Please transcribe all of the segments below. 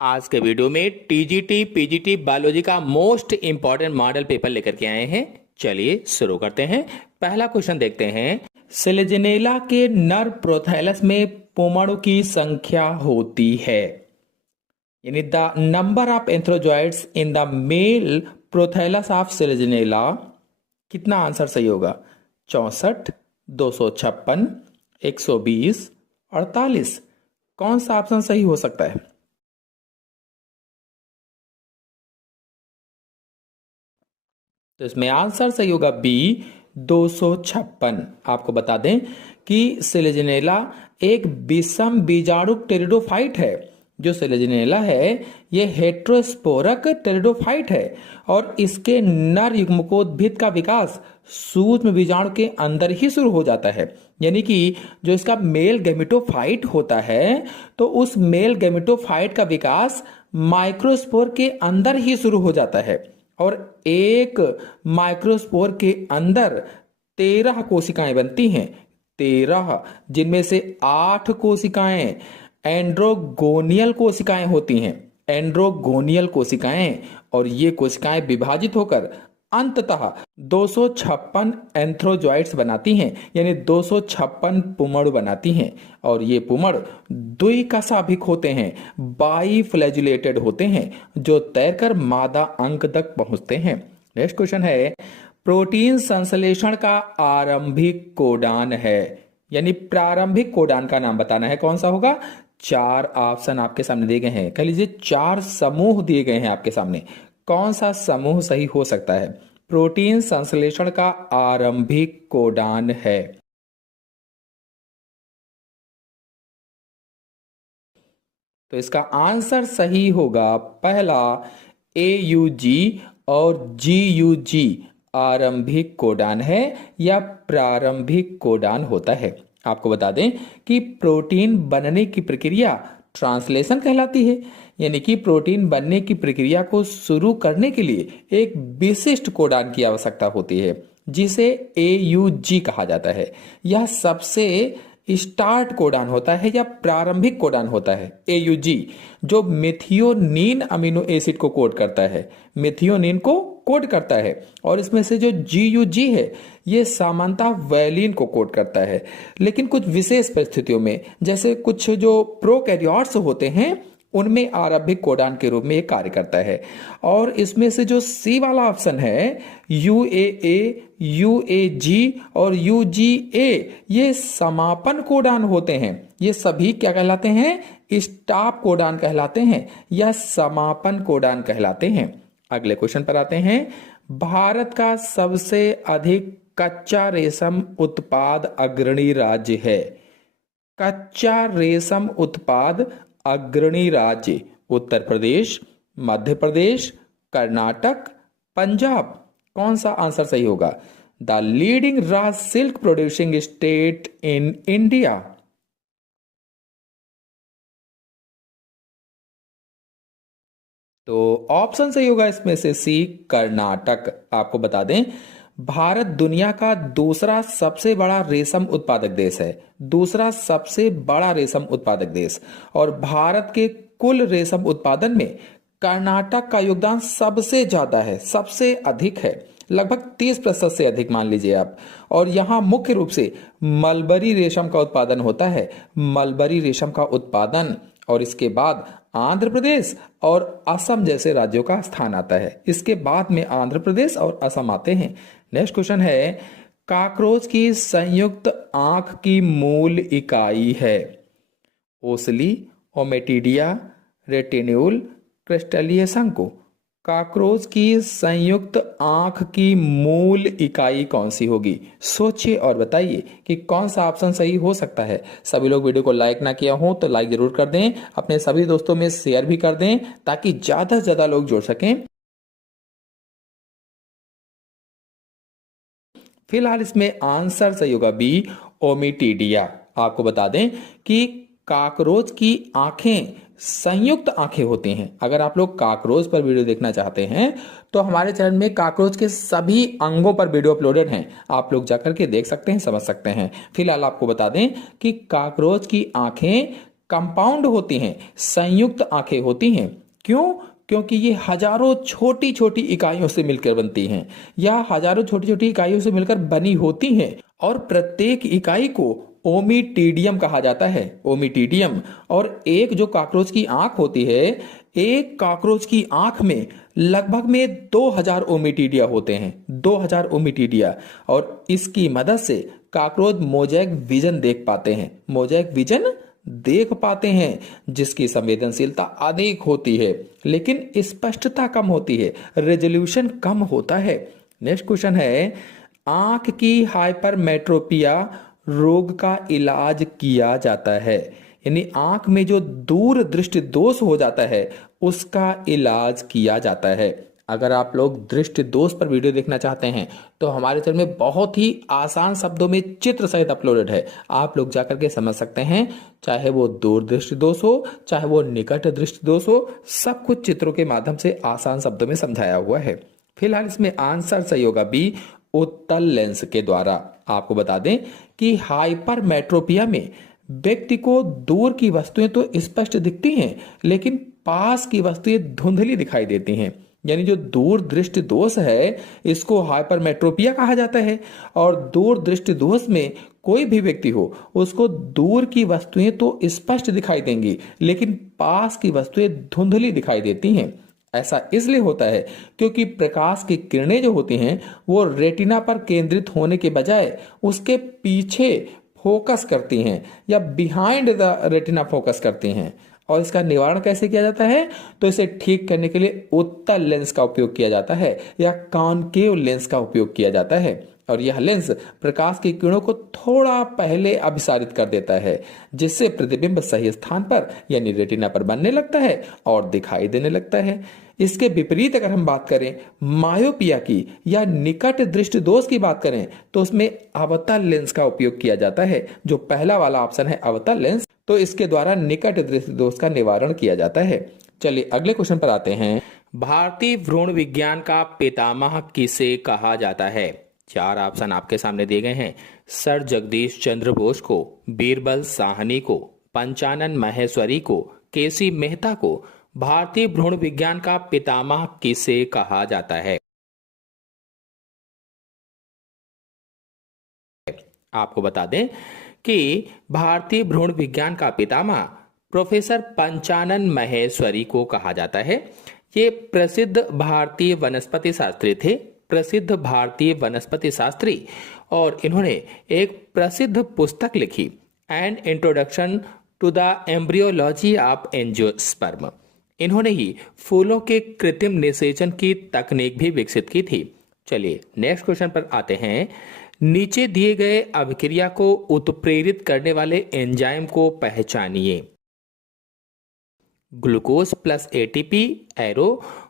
आज के वीडियो में टीजीटी पीजीटी बायोलॉजी का मोस्ट इंपॉर्टेंट मॉडल पेपर लेकर के आए हैं। चलिए शुरू करते हैं। पहला क्वेश्चन देखते हैं। सेलेजेनेला के नर प्रोथैलस में पोमड़ों की संख्या होती है, यानी the number of antherozoids in the male prothallus of selaginella. कितना आंसर सही होगा? 64, 256, 120, 48। कौन सा ऑप्शन सही हो सकता है? तो इसमें आंसर सही होगा बी, 256। आपको बता दें कि सेलेजेनेला एक विषम बीजाणुक टेरिडोफाइट है। जो सेलेजेनेला है ये हेट्रोस्पोरक टेरिडोफाइट है और इसके नर युग्मकोद्भिद का विकास सूक्ष्म बीजाणु के अंदर ही शुरू हो जाता है। यानी कि जो इसका मेल गैमेटोफाइट होता है तो उस मेल गैमेटोफाइट का विकास माइक्रोस्पोर के अंदर ही शुरू हो जाता है और एक माइक्रोस्पोर के अंदर 13 कोशिकाएं बनती हैं। 13, जिनमें से 8 कोशिकाएं एंड्रोगोनियल कोशिकाएं होती हैं। एंड्रोगोनियल कोशिकाएं, और ये कोशिकाएं विभाजित होकर अंततः 256 एंथ्रोजॉइड्स बनाती हैं, यानी 256 पुमड़ बनाती हैं। और ये पुमड़ द्विकशाभिक होते हैं, बाइफ्लैजुलेटेड होते हैं, जो तैरकर मादा अंग तक पहुंचते हैं। नेक्स्ट क्वेश्चन है, प्रोटीन संश्लेषण का आरंभिक कोडान है, यानी प्रारंभिक कोडान का नाम बताना है। कौन सा होगा? 4 ऑप्शन आपके सामने दिए गए हैं। कह लीजिए 4 समूह दिए गए हैं आपके सामने। कौन सा समूह सही हो सकता है? प्रोटीन संश्लेषण का आरंभिक कोडान है। तो इसका आंसर सही होगा पहला, AUG और GUG आरंभिक कोडान है या प्रारंभिक कोडान होता है। आपको बता दें कि प्रोटीन बनने की प्रक्रिया ट्रांसलेशन कहलाती है, यानी कि प्रोटीन बनने की प्रक्रिया को शुरू करने के लिए एक विशिष्ट कोडान की आवश्यकता होती है, जिसे AUG कहा जाता है। यह सबसे स्टार्ट कोडान होता है या प्रारंभिक कोडान होता है। AUG जो मेथियोनीन अमीनो एसिड को कोड करता है, मेथियोनीन को कोड करता है। और इसमें से जो GUG है ये सामान्यतः वैलिन को कोड करता है, लेकिन कुछ विशेष परिस्थितियों में, जैसे कुछ जो प्रोकैरियोट्स होते हैं उनमें आरंभिक कोडान के रूप में ये कार्य करता है। और इसमें से जो सी वाला ऑप्शन है, UAA, UAG और UGA, ये समापन कोडान होते हैं। ये सभी क्या कहलाते हैं? स्टॉप कोडान कहलाते हैं या समापन कोडान कहलाते हैं। अगले क्वेश्चन पर आते हैं। भारत का सबसे अधिक कच्चा रेशम उत्पाद अग्रणी राज्य है। कच्चा रेशम उत्पाद अग्रणी राज्य: उत्तर प्रदेश, मध्य प्रदेश, कर्नाटक, पंजाब। कौन सा आंसर सही होगा? The leading raw silk producing state in India. तो ऑप्शन सही होगा इसमें से सी, कर्नाटक। आपको बता दें भारत दुनिया का दूसरा सबसे बड़ा रेशम उत्पादक देश है। दूसरा सबसे बड़ा रेशम उत्पादक देश। और भारत के कुल रेशम उत्पादन में कर्नाटक का योगदान सबसे ज्यादा है, सबसे अधिक है, लगभग 30% से अधिक मान लीजिए आप। और यहाँ मुख्य रूप से मलबरी रेशम का उत्पादन होता है, मलबरी रेशम का उत्पादन। और इसके बाद आंध्र प्रदेश और असम जैसे राज्यों का स्थान आता है। इसके बाद में आंध्र प्रदेश और असम आते हैं। नेक्स्ट क्वेश्चन है, काकरोच की संयुक्त आंख की मूल इकाई है। ओसली, ओमेटिडिया, रेटिन्यूल, क्रिस्टलीय शंकु। काकरोच की संयुक्त आंख की मूल इकाई कौन सी होगी? सोचिए और बताइए कि कौन सा ऑप्शन सही हो सकता है। सभी लोग वीडियो को लाइक ना किया हो तो लाइक जरूर कर दें, अपने सभी दोस्तों में शेयर भी कर दें ताकि ज्यादा से ज्यादा लोग जुड़ सकें। फिलहाल इसमें आंसर सही होगा बी, ओमिटिडिया। आपको बता दें कि काकरोच की आंखें संयुक्त आंखें होती हैं। अगर आप लोग काकरोच पर वीडियो देखना चाहते हैं तो हमारे चैनल में काकरोच के सभी अंगों पर वीडियो अपलोडेड हैं, आप लोग जाकर के देख सकते हैं, समझ सकते हैं। फिलहाल आपको बता दें कि काकरोच की आंखें कंपाउंड होती हैं, संयुक्त आंखें होती हैं। क्यों? क्योंकि ये हजारों छोटी छोटी इकाइयों से मिलकर बनती हैं या हजारों छोटी छोटी इकाइयों से मिलकर बनी होती हैं और प्रत्येक इकाई को ओमिटीडियम कहा जाता है, ओमिटीडियम। और एक जो कॉकरोच की आंख होती है, एक कॉकरोच की आंख में लगभग में 2000 ओमिटीडिया होते हैं, 2000 ओमिटीडिया। और इसकी मदद से कॉकरोच मोज़ेक विजन देख पाते हैं, मोज़ेक विजन देख पाते हैं, जिसकी संवेदनशीलता अधिक होती है लेकिन स्पष्टता कम होती है, रेजोल्यूशन कम होता है। नेक्स्ट क्वेश्चन है, आंख की हाइपरमेट्रोपिया रोग का इलाज किया जाता है, यानी आंख में जो दूर दृष्टि दोष हो जाता है उसका इलाज किया जाता है। अगर आप लोग दृष्टि दोष पर वीडियो देखना चाहते हैं तो हमारे चैनल में बहुत ही आसान शब्दों में चित्र सहित अपलोडेड है, आप लोग जाकर के समझ सकते हैं। चाहे वो दूर दृष्टि दोष हो, चाहे वो निकट दृष्टि दोष हो, सब कुछ चित्रों के माध्यम से आसान शब्दों में समझाया हुआ है। फिलहाल इसमें आंसर सही होगा बी, उत्तल लेंस के द्वारा। आपको बता दें कि हाइपरमेट्रोपिया में व्यक्ति को दूर की वस्तुएं तो स्पष्ट दिखती हैं लेकिन पास की वस्तुएं धुंधली दिखाई देती हैं, यानी जो दूर दृष्टि दोष है इसको हाइपरमेट्रोपिया कहा जाता है। और दूर दृष्टि दोष में कोई भी व्यक्ति हो उसको दूर की वस्तुएं तो स्पष्ट दिखाई देंगी लेकिन पास की वस्तुएं धुंधली दिखाई देती हैं। ऐसा इसलिए होता है क्योंकि प्रकाश की किरणें जो होती हैं वो रेटिना पर केंद्रित होने के बजाय उसके पीछे फोकस करती हैं या बिहाइंड द रेटिना फोकस करती हैं। और इसका निवारण कैसे किया जाता है? तो इसे ठीक करने के लिए उत्तल लेंस का उपयोग किया जाता है या कॉनकेव लेंस का उपयोग किया जाता है। और यह लेंस प्रकाश की किरणों को थोड़ा पहले अभिसारित कर देता है जिससे प्रतिबिंब सही स्थान पर यानी रेटिना पर बनने लगता है और दिखाई देने लगता है। इसके विपरीत अगर हम बात करें मायोपिया की या निकट दृष्टि दोष की बात करें तो उसमें अवतल लेंस का उपयोग किया जाता है। जो पहला वाला ऑप्शन है अवतल लेंस, तो इसके द्वारा निकट दृष्टि दोष का निवारण किया जाता है। चलिए अगले क्वेश्चन पर आते हैं। भारतीय भ्रूण विज्ञान का पितामह किसे कहा जाता है? 4 ऑप्शन आपके सामने दिए गए हैं। सर जगदीश चंद्र बोस को, बीरबल साहनी को, पंचानन माहेश्वरी को, केसी मेहता को। भारतीय भ्रूण विज्ञान का पितामह किसे कहा जाता है? आपको बता दें कि भारतीय भ्रूण विज्ञान का पितामह प्रोफेसर पंचानन माहेश्वरी को कहा जाता है। ये प्रसिद्ध भारतीय वनस्पति शास्त्री थे, प्रसिद्ध भारतीय वनस्पति शास्त्री, और इन्होंने एक प्रसिद्ध पुस्तक लिखी, an introduction to the embryology of angiosperm. इन्होंने ही फूलों के कृत्रिम निषेचन की तकनीक भी विकसित की थी। चलिए नेक्स्ट क्वेश्चन पर आते हैं। नीचे दिए गए अभिक्रिया को उत्प्रेरित करने वाले एंजाइम को पहचानिए। Glucose plus ATP arrow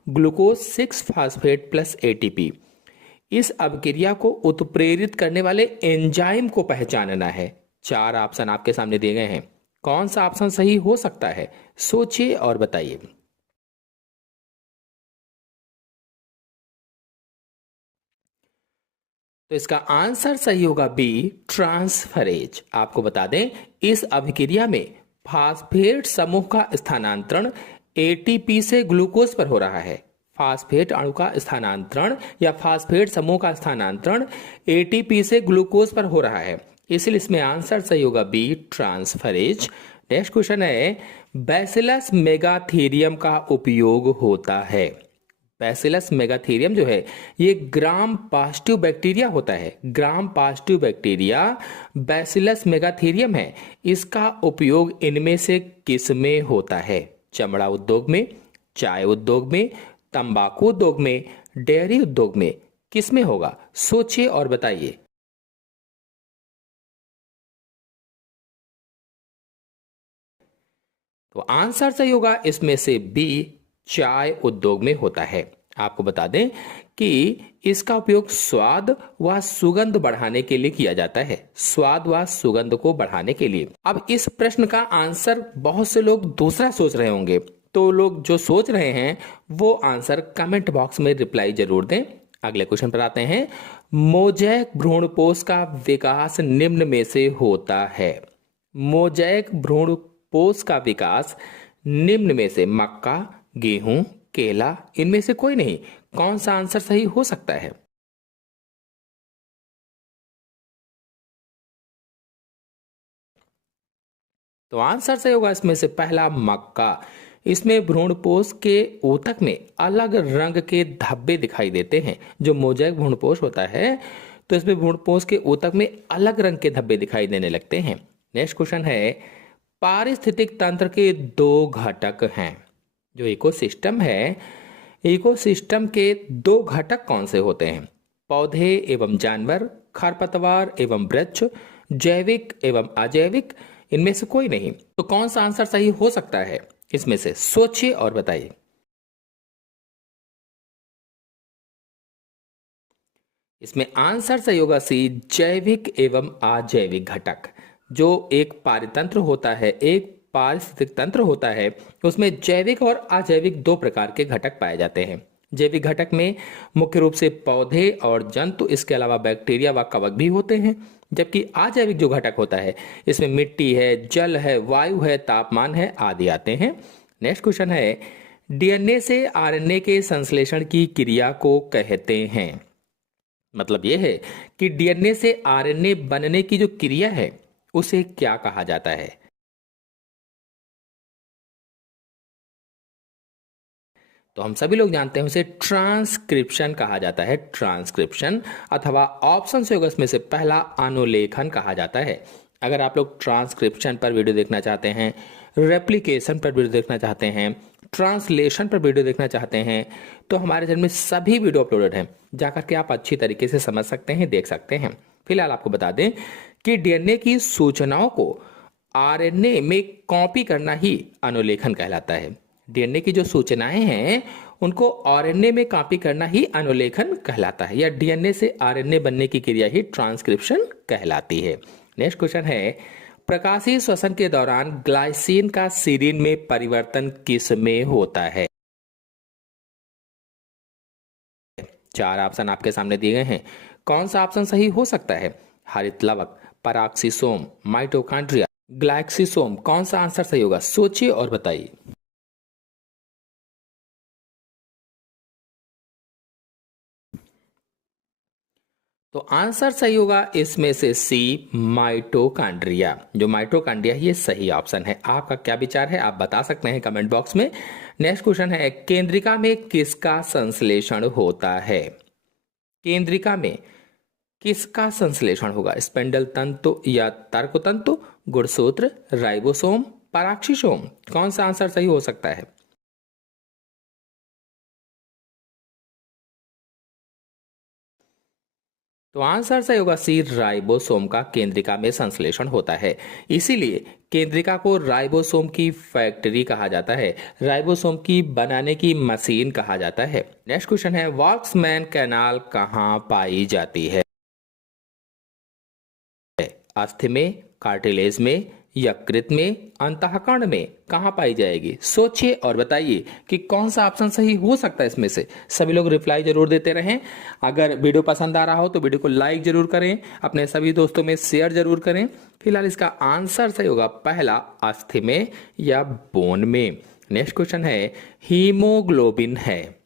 glucose 6 phosphate plus ATP. इस अभिक्रिया को उत्प्रेरित करने वाले एंजाइम को पहचानना है। 4 ऑप्शन आपके सामने दिए गए हैं, कौन सा ऑप्शन सही हो सकता है? सोचिए और बताइए। तो इसका आंसर सही होगा बी, ट्रांसफरेज। आपको बता दें इस अभिक्रिया में फास्फेट समूह का स्थानांतरण एटीपी से ग्लूकोज पर हो रहा है। फास्फेट अणु का स्थानांतरण या फास्फेट समूह का स्थानांतरण एटीपी से ग्लूकोज पर हो रहा है, इसलिए इसमें आंसर सही होगा बी, ट्रांसफरेज। नेक्स्ट क्वेश्चन है, बैसिलस मेगाथीरियम का उपयोग होता है। बैसिलस मेगाथीरियम जो है ये ग्राम पॉजिटिव बैक्टीरिया होता है, gram positive bacteria bacillus megaterium है। इसका उपयोग इनमें से किस में होता है? चमड़ा उद्योग में, चाय उद्योग में, तंबाकू उद्योग में, डेयरी उद्योग में, किस में होगा? सोचिए और बताइए। तो आंसर सही होगा इसमें से बी, चाय उद्योग में होता है। आपको बता दें कि इसका उपयोग स्वाद व सुगंध बढ़ाने के लिए किया जाता है, स्वाद व सुगंध को बढ़ाने के लिए। अब इस प्रश्न का आंसर बहुत से लोग दूसरा सोच रहे होंगे, तो लोग जो सोच रहे हैं वो आंसर कमेंट बॉक्स में रिप्लाई जरूर दें। अगले क्वेश्चन पर आते हैं। मोज़ेक भ्रूणपोष का विकास निम्न में से होता है। मोज़ेक भ्रूण पोष का विकास निम्न में से मक्का, गेहूं, केला इनमें से कोई नहीं। कौन सा आंसर सही हो सकता है? तो आंसर सही होगा इसमें से पहला मक्का। इसमें भ्रूणपोष के ऊतक में अलग रंग के धब्बे दिखाई देते हैं, जो मोज़ेक भ्रूणपोष होता है। तो इसमें भ्रूणपोष के ऊतक में अलग रंग के धब्बे दिखाई देने लगते हैं। नेक्स्ट क्वेश्चन है, पारिस्थितिक तंत्र के दो घटक हैं। जो इकोसिस्टम है, इकोसिस्टम के दो घटक कौन से होते हैं? पौधे एवं जानवर, खरपतवार एवं वृक्ष, जैविक एवं अजैविक, इनमें से कोई नहीं। तो कौन सा आंसर सही हो सकता है इसमें से? सोचिए और बताइए। इसमें आंसर सही होगा सी, जैविक एवं अजैविक घटक। जो एक पारितंत्र होता है, एक पारिस्थितिक तंत्र होता है, उसमें जैविक और अजैविक दो प्रकार के घटक पाए जाते हैं। जैविक घटक में मुख्य रूप से पौधे और जंतु, इसके अलावा बैक्टीरिया व कवक भी होते हैं। जबकि अजैविक जो घटक होता है, इसमें मिट्टी है, जल है, वायु है, तापमान है आदि आते हैं। नेक्स्ट क्वेश्चन है, डीएनए से आरएनए के संश्लेषण की क्रिया को कहते हैं। मतलब यह है कि डीएनए से आरएनए बनने की जो क्रिया है उसे क्या कहा जाता है? तो हम सभी लोग जानते हैं उसे ट्रांसक्रिप्शन कहा जाता है। ट्रांसक्रिप्शन अथवा ऑप्शन से होगा इसमें से पहला अनुलेखन कहा जाता है। अगर आप लोग ट्रांसक्रिप्शन पर वीडियो देखना चाहते हैं, रेप्लिकेशन पर वीडियो देखना चाहते हैं, ट्रांसलेशन पर वीडियो देखना चाहते हैं, तो हमारे चैनल में सभी वीडियो अपलोडेड हैं। जाकर के आप अच्छी तरीके से समझ सकते हैं, देख सकते हैं। फिलहाल आपको बता दें कि डीएनए की सूचनाओं को आरएनए में कॉपी करना ही अनुलेखन कहलाता है। डीएनए की जो सूचनाएं हैं उनको आरएनए में कॉपी करना ही अनुलेखन कहलाता है, या डीएनए से आरएनए बनने की क्रिया ही ट्रांसक्रिप्शन कहलाती है। नेक्स्ट क्वेश्चन है, प्रकाशीय श्वसन के दौरान ग्लाइसिन का सीरीन में परिवर्तन किस में होता है? चार ऑप्शन आपके सामने दिए गए हैं। कौन सा ऑप्शन सही हो सकता है? हरित लवक, पराक्सीसोम, माइटोकॉन्ड्रिया, ग्लाइक्सिसोम, कौन सा आंसर सही होगा? सोचिए और बताइए। तो आंसर सही होगा इसमें से सी, माइटोकॉन्ड्रिया। जो माइटोकॉन्ड्रिया ये सही ऑप्शन है। आपका क्या विचार है आप बता सकते हैं कमेंट बॉक्स में। नेक्स्ट क्वेश्चन है, केंद्रिका में किसका संश्लेषण होता है? केंद्रिका में किसका संश्लेषण होगा? स्पिंडल तंतु या तर्क तंतु, गुणसूत्र, राइबोसोम, पराक्सीसोम, कौन सा आंसर सही हो सकता है? तो आंसर सही होगा सी, राइबोसोम का केंद्रिका में संश्लेषण होता है। इसीलिए केंद्रिका को राइबोसोम की फैक्ट्री कहा जाता है, राइबोसोम की बनाने की मशीन कहा जाता है। नेक्स्ट क्वेश्चन है, वॉल्क्समैन कैनाल कहाँ पाई जाती है? अस्थि में, कार्टिलेज में, यकृत में, अंतःकरण में, कहाँ पाई जाएगी? सोचिए और बताइए कि कौन सा ऑप्शन सही हो सकता है इसमें से। सभी लोग रिप्लाई जरूर देते रहें। अगर वीडियो पसंद आ रहा हो तो वीडियो को लाइक जरूर करें, अपने सभी दोस्तों में शेयर जरूर करें। फिलहाल इसका आंसर सही होगा पहला, अस्थि में या बोन में। नेक्स्ट क्वेश्चन है, हीमोग्लोबिन है।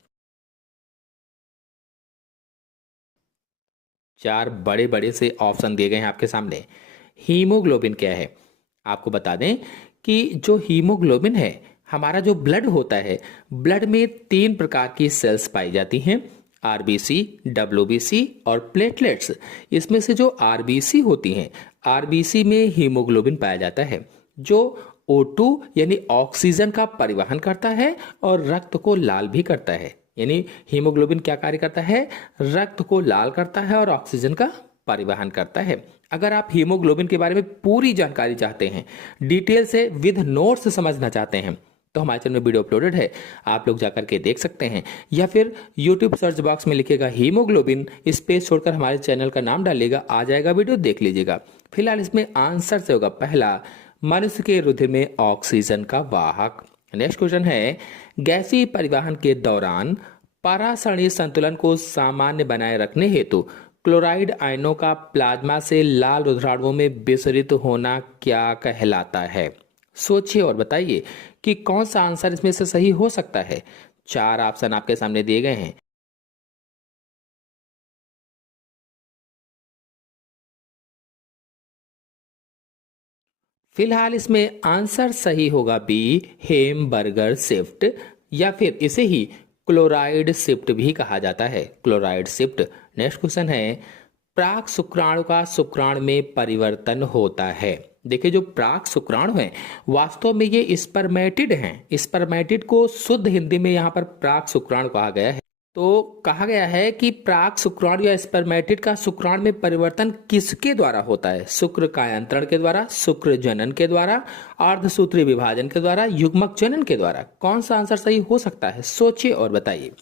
चार बड़े बड़े से ऑप्शन दिए गए हैं आपके सामने। हीमोग्लोबिन क्या है? आपको बता दें कि जो हीमोग्लोबिन है, हमारा जो ब्लड होता है, ब्लड में तीन प्रकार की सेल्स पाई जाती हैं, आरबीसी, डब्ल्यूबीसी और प्लेटलेट्स। इसमें से जो आरबीसी होती हैं, आरबीसी में हीमोग्लोबिन पाया जाता है, जो O2 यानी ऑक्सीजन का परिवहन करता है और रक्त को लाल भी करता है। यानी हीमोग्लोबिन क्या कार्य करता है? रक्त को लाल करता है और ऑक्सीजन का परिवहन करता है। अगर आप हीमोग्लोबिन के बारे में पूरी जानकारी चाहते हैं, डिटेल से विद नोट्स समझना चाहते हैं, तो हमारे चैनल में वीडियो अपलोडेड है, आप लोग जाकर के देख सकते हैं। या फिर यूट्यूब सर्च बॉक्स में लिखेगा हीमोग्लोबिन, स्पेस छोड़कर हमारे चैनल का नाम डालिएगा, आ जाएगा वीडियो, देख लीजिएगा। फिलहाल इसमें आंसर से होगा पहला, मनुष्य के रुधिर में ऑक्सीजन का वाहक। नेक्स्ट क्वेश्चन है, गैसीय परिवहन के दौरान परासरणीय संतुलन को सामान्य बनाए रखने हेतु क्लोराइड आयनों का प्लाज्मा से लाल रुधिराणुओं में विसरित होना क्या कहलाता है? सोचिए और बताइए कि कौन सा आंसर इसमें से सही हो सकता है। 4 ऑप्शन आपके सामने दिए गए हैं। फिलहाल इसमें आंसर सही होगा बी, हेमबर्गर शिफ्ट, या फिर इसे ही क्लोराइड शिफ्ट भी कहा जाता है, क्लोराइड शिफ्ट। नेक्स्ट क्वेश्चन है, प्राक शुक्राणु का शुक्राणु में परिवर्तन होता है। देखिए जो प्राक शुक्राणु है वास्तव में ये स्पर्मेटिड हैं। स्पर्मेटिड को शुद्ध हिंदी में यहाँ पर प्राक शुक्राणु कहा गया है। तो कहा गया है कि प्राक शुक्राणु या स्पर्मेटिड का शुक्राणु में परिवर्तन किसके द्वारा होता है? शुक्र कायांतरण के द्वारा, शुक्र जनन के द्वारा, अर्धसूत्री विभाजन के द्वारा, युग्मक जनन के द्वारा। कौन सा आंसर सही हो सकता है? सोचिए और बताइए।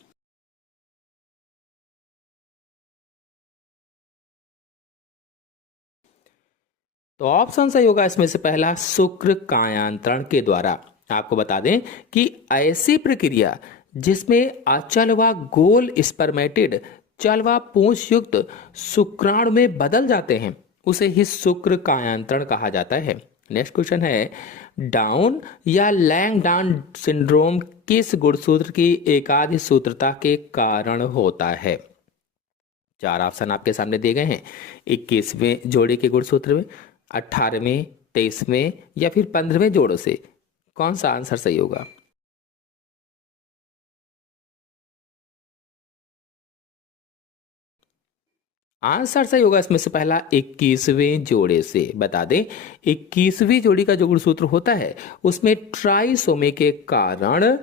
तो ऑप्शन सही होगा इसमें से पहला, शुक्र कायांतरण के द्वारा। आपको बता दें कि ऐसी प्रक्रिया जिसमें अचल व गोल स्पर्मेटिड चल व पूंछ युक्त शुक्राणु में बदल जाते हैं उसे ही शुक्र कायांतरण कहा जाता है। नेक्स्ट क्वेश्चन है, डाउन या लैंगडाउन सिंड्रोम किस गुणसूत्र की एकाधिक सूत्रता के कारण होता है? 4 ऑप्शन आपके सामने दिए गए हैं। 21वें जोड़े के गुणसूत्र में, 18वें, 23वें या फिर 15वें जोड़ों से। कौन सा आंसर सही होगा? आंसर सही होगा इसमें से पहला, 21वें जोड़े से। बता दें 21वीं जोड़ी का जो गुणसूत्र होता है उसमें ट्राइसोमी के कारण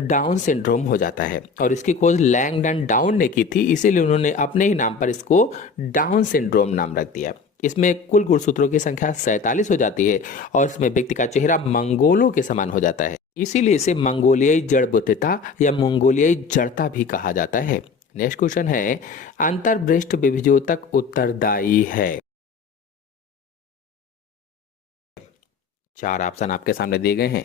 डाउन सिंड्रोम हो जाता है, और इसकी खोज लैंगडन डाउन ने की थी, इसीलिए उन्होंने अपने ही नाम पर इसको डाउन सिंड्रोम नाम रख दिया। इसमें कुल गुणसूत्रों की संख्या 47 हो जाती है, और इसमें व्यक्ति का चेहरा मंगोलों के समान हो जाता है, इसीलिए इसे मंगोलियाई जड़बुद्धता या मंगोलियाई जड़ता भी कहा जाता है। नेक्स्ट क्वेश्चन है, अंतर्वृष्ट विभिजोतक उत्तरदायी है। 4 ऑप्शन आपके सामने दिए गए हैं।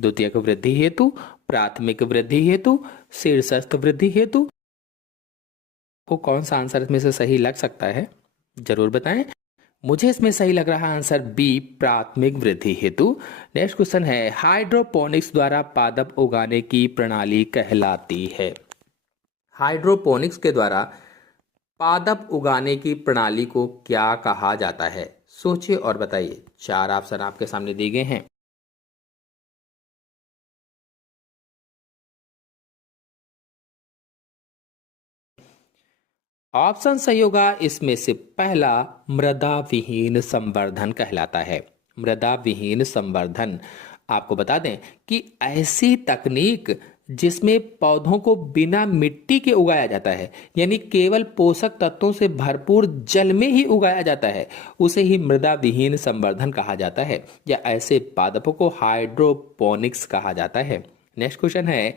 द्वितीयक वृद्धि हेतु, प्राथमिक वृद्धि हेतु, शीर्षस्थ वृद्धि हेतु। को कौन सा आंसर इसमें से सही लग सकता है? जरूर बताएं। मुझे इसमें सही लग रहा आंसर बी, प्राथमिक वृद्धि हेतु। नेक्स्ट क्वेश्चन है, हाइड्रोपोनिक्स द्वारा पादप उगाने की प्रणाली कहलाती है। हाइड्रोपोनिक्स के द्वारा पादप उगाने की प्रणाली को क्या कहा जाता है? सोचिए और बताइए। 4 ऑप्शन आपके सामने दिए गए हैं। ऑप्शन सही होगा इसमें से पहला, मृदा विहीन संवर्धन कहलाता है। मृदा विहीन संवर्धन। आपको बता दें कि ऐसी तकनीक जिसमें पौधों को बिना मिट्टी के उगाया जाता है, यानी केवल पोषक तत्वों से भरपूर जल में ही उगाया जाता है, उसे ही मृदा विहीन संवर्धन कहा जाता है, या ऐसे पादपों को हाइड्रोपोनिक्स कहा जाता है। नेक्स्ट क्वेश्चन है,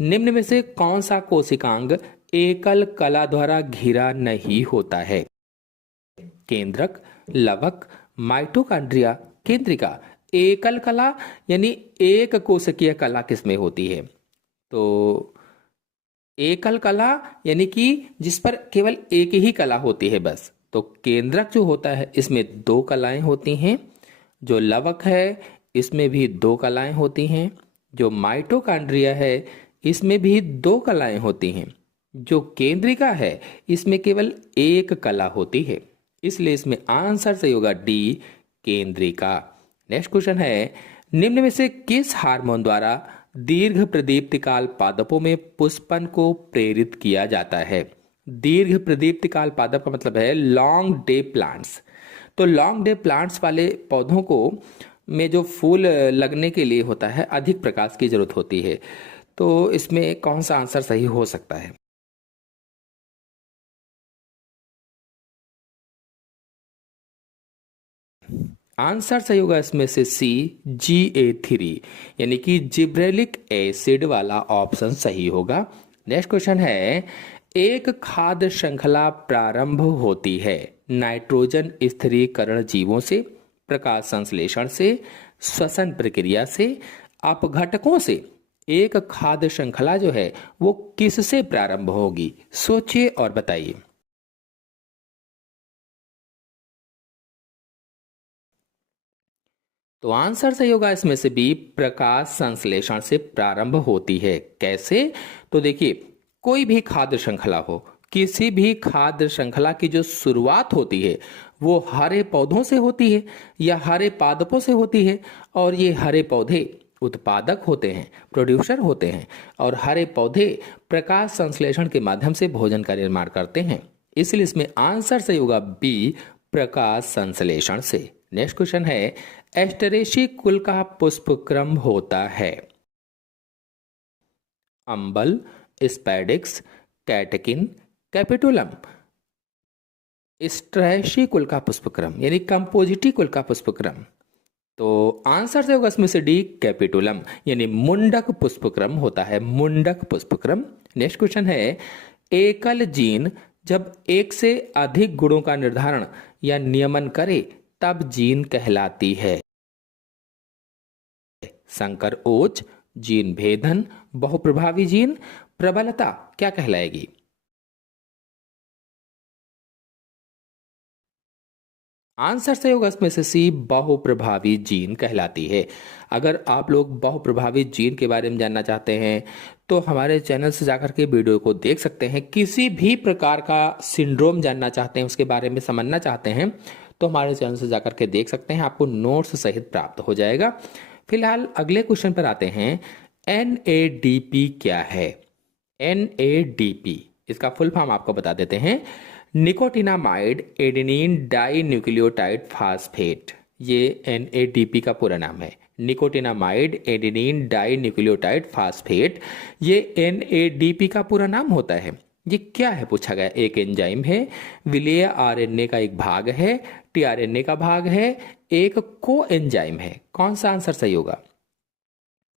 निम्न में से कौन सा कोशिकांग एकल कला द्वारा घिरा नहीं होता है? केंद्रक, लवक, माइटोकॉन्ड्रिया, केंद्रिका। एकल कला यानी एक कोशिकीय कला किसमें होती है? तो एकल कला यानी कि जिस पर केवल एक ही कला होती है बस। तो केंद्रक जो होता है इसमें 2 कलाएं होती हैं। जो लवक है इसमें भी 2 कलाएं होती हैं। जो माइटोकॉन्ड्रिया है इसमें भी 2 कलाएं होती हैं। जो केंद्रिका है इसमें केवल एक कला होती है, इसलिए इसमें आंसर सही होगा डी, केंद्रिका। नेक्स्ट क्वेश्चन है, निम्न में से किस हार्मोन द्वारा दीर्घ प्रदीप्ति काल पादपों में पुष्पन को प्रेरित किया जाता है? दीर्घ प्रदीप्ति काल पादप का मतलब है लॉन्ग डे प्लांट्स। तो लॉन्ग डे प्लांट्स वाले पौधों को में जो फूल लगने के लिए होता है अधिक प्रकाश की जरूरत होती है। तो इसमें कौन सा आंसर सही हो सकता है? आंसर सही होगा इसमें से सी, GA3, यानी कि जिब्रेलिक एसिड वाला ऑप्शन सही होगा। नेक्स्ट क्वेश्चन है, एक खाद्य श्रृंखला प्रारंभ होती है नाइट्रोजन स्थिरीकरण जीवों से, प्रकाश संश्लेषण से, श्वसन प्रक्रिया से, अपघटकों से। एक खाद्य श्रृंखला जो है वो किससे प्रारंभ होगी? सोचिए और बताइए। तो आंसर सही होगा इसमें से बी, प्रकाश संश्लेषण से प्रारंभ होती है। कैसे? तो देखिए, कोई भी खाद्य श्रृंखला हो, किसी भी खाद्य श्रृंखला की जो शुरुआत होती है वो हरे पौधों से होती है या हरे पादपों से होती है, और ये हरे पौधे उत्पादक होते हैं, प्रोड्यूसर होते हैं, और हरे पौधे प्रकाश संश्लेषण के माध्यम से भोजन का निर्माण करते हैं। इसलिए इसमें आंसर सही होगा बी, प्रकाश संश्लेषण से। नेक्स्ट क्वेश्चन है, एस्टरेसी कुल का पुष्पक्रम होता है अंबल, स्पैडिक्स, कैटकिन, कैपिटुलम। एस्टरेसी कुल का पुष्पक्रम यानी कंपोजिटी कुल का पुष्पक्रम। तो आंसर से होगा इसमें से डी, कैपिटुलम यानी मुंडक पुष्पक्रम होता है, मुंडक पुष्पक्रम। नेक्स्ट क्वेश्चन है, एकल जीन जब एक से अधिक गुणों का निर्धारण या नियमन करे तब जीन कहलाती है संकर ओज, जीन भेदन, बहुप्रभावी जीन, प्रबलता, क्या कहलाएगी? आंसर से होगा इसमें से सी, बहुप्रभावी जीन कहलाती है। अगर आप लोग बहुप्रभावी जीन के बारे में जानना चाहते हैं तो हमारे चैनल से जाकर के वीडियो को देख सकते हैं। किसी भी प्रकार का सिंड्रोम जानना चाहते हैं, उसके बारे में समझना चाहते हैं तो हमारे चैनल से जाकर के देख सकते हैं, आपको नोट्स सहित प्राप्त हो जाएगा। फिलहाल अगले क्वेश्चन पर आते हैं, NADP क्या है? NADP इसका फुल फॉर्म आपको बता देते हैं, nicotinamide adenine dinucleotide phosphate. ये NADP का पूरा नाम है, nicotinamide adenine dinucleotide phosphate. ये NADP का पूरा नाम होता है। ये क्या है पूछा गया? एक एंजाइम है, विलेय RNA का एक भाग है, tRNA का भाग है, एक को एंजाइम है। कौन सा आंसर सही होगा?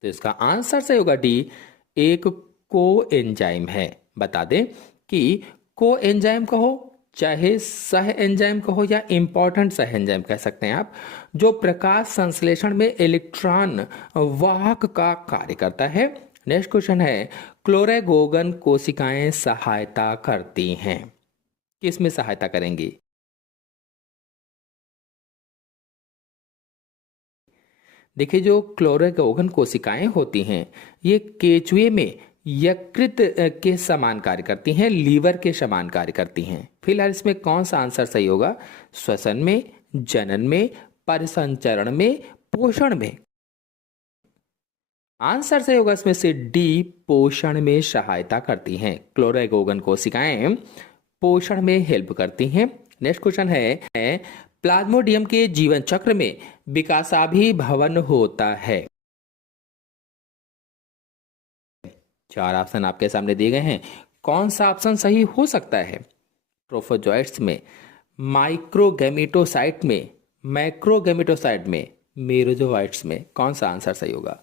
तो इसका आंसर सही होगा डी, एक को एंजाइम है। बता दें कि को एंजाइम कहो चाहे सह एंजाइम कहो या इंपॉर्टेंट सह एंजाइम कह सकते हैं आप, जो प्रकाश संश्लेषण में इलेक्ट्रॉन वाहक का कार्य करता है। नेक्स्ट क्वेश्चन है, क्लोरेगोगन कोशिकाएं सहायता करती हैं, किस में सहायता करेंगी? देखिए, जो क्लोरेगोगन कोशिकाएं होती हैं ये केचुए में यकृत के समान कार्य करती हैं, लीवर के समान कार्य करती हैं। फिलहाल इसमें कौन सा आंसर सही होगा? श्वसन में, जनन में, परिसंचरण में, पोषण में। आंसर सही होगा इसमें से डी, पोषण में सहायता करती हैं। क्लोरेगोगन कोशिकाएं पोषण में हेल्प करती हैं। नेक्स्ट क्वेश्चन है, प्लाज्मोडियम के जीवन चक्र में विकासाभिभवन होता है। 4 ऑप्शन आपके सामने दिए गए हैं, कौन सा ऑप्शन सही हो सकता है? ट्रोफोजोइट्स में, माइक्रोगैमेटोसाइट में, मैक्रोगैमेटोसाइट में, मेरोजोइट्स में। कौन सा आंसर सही होगा?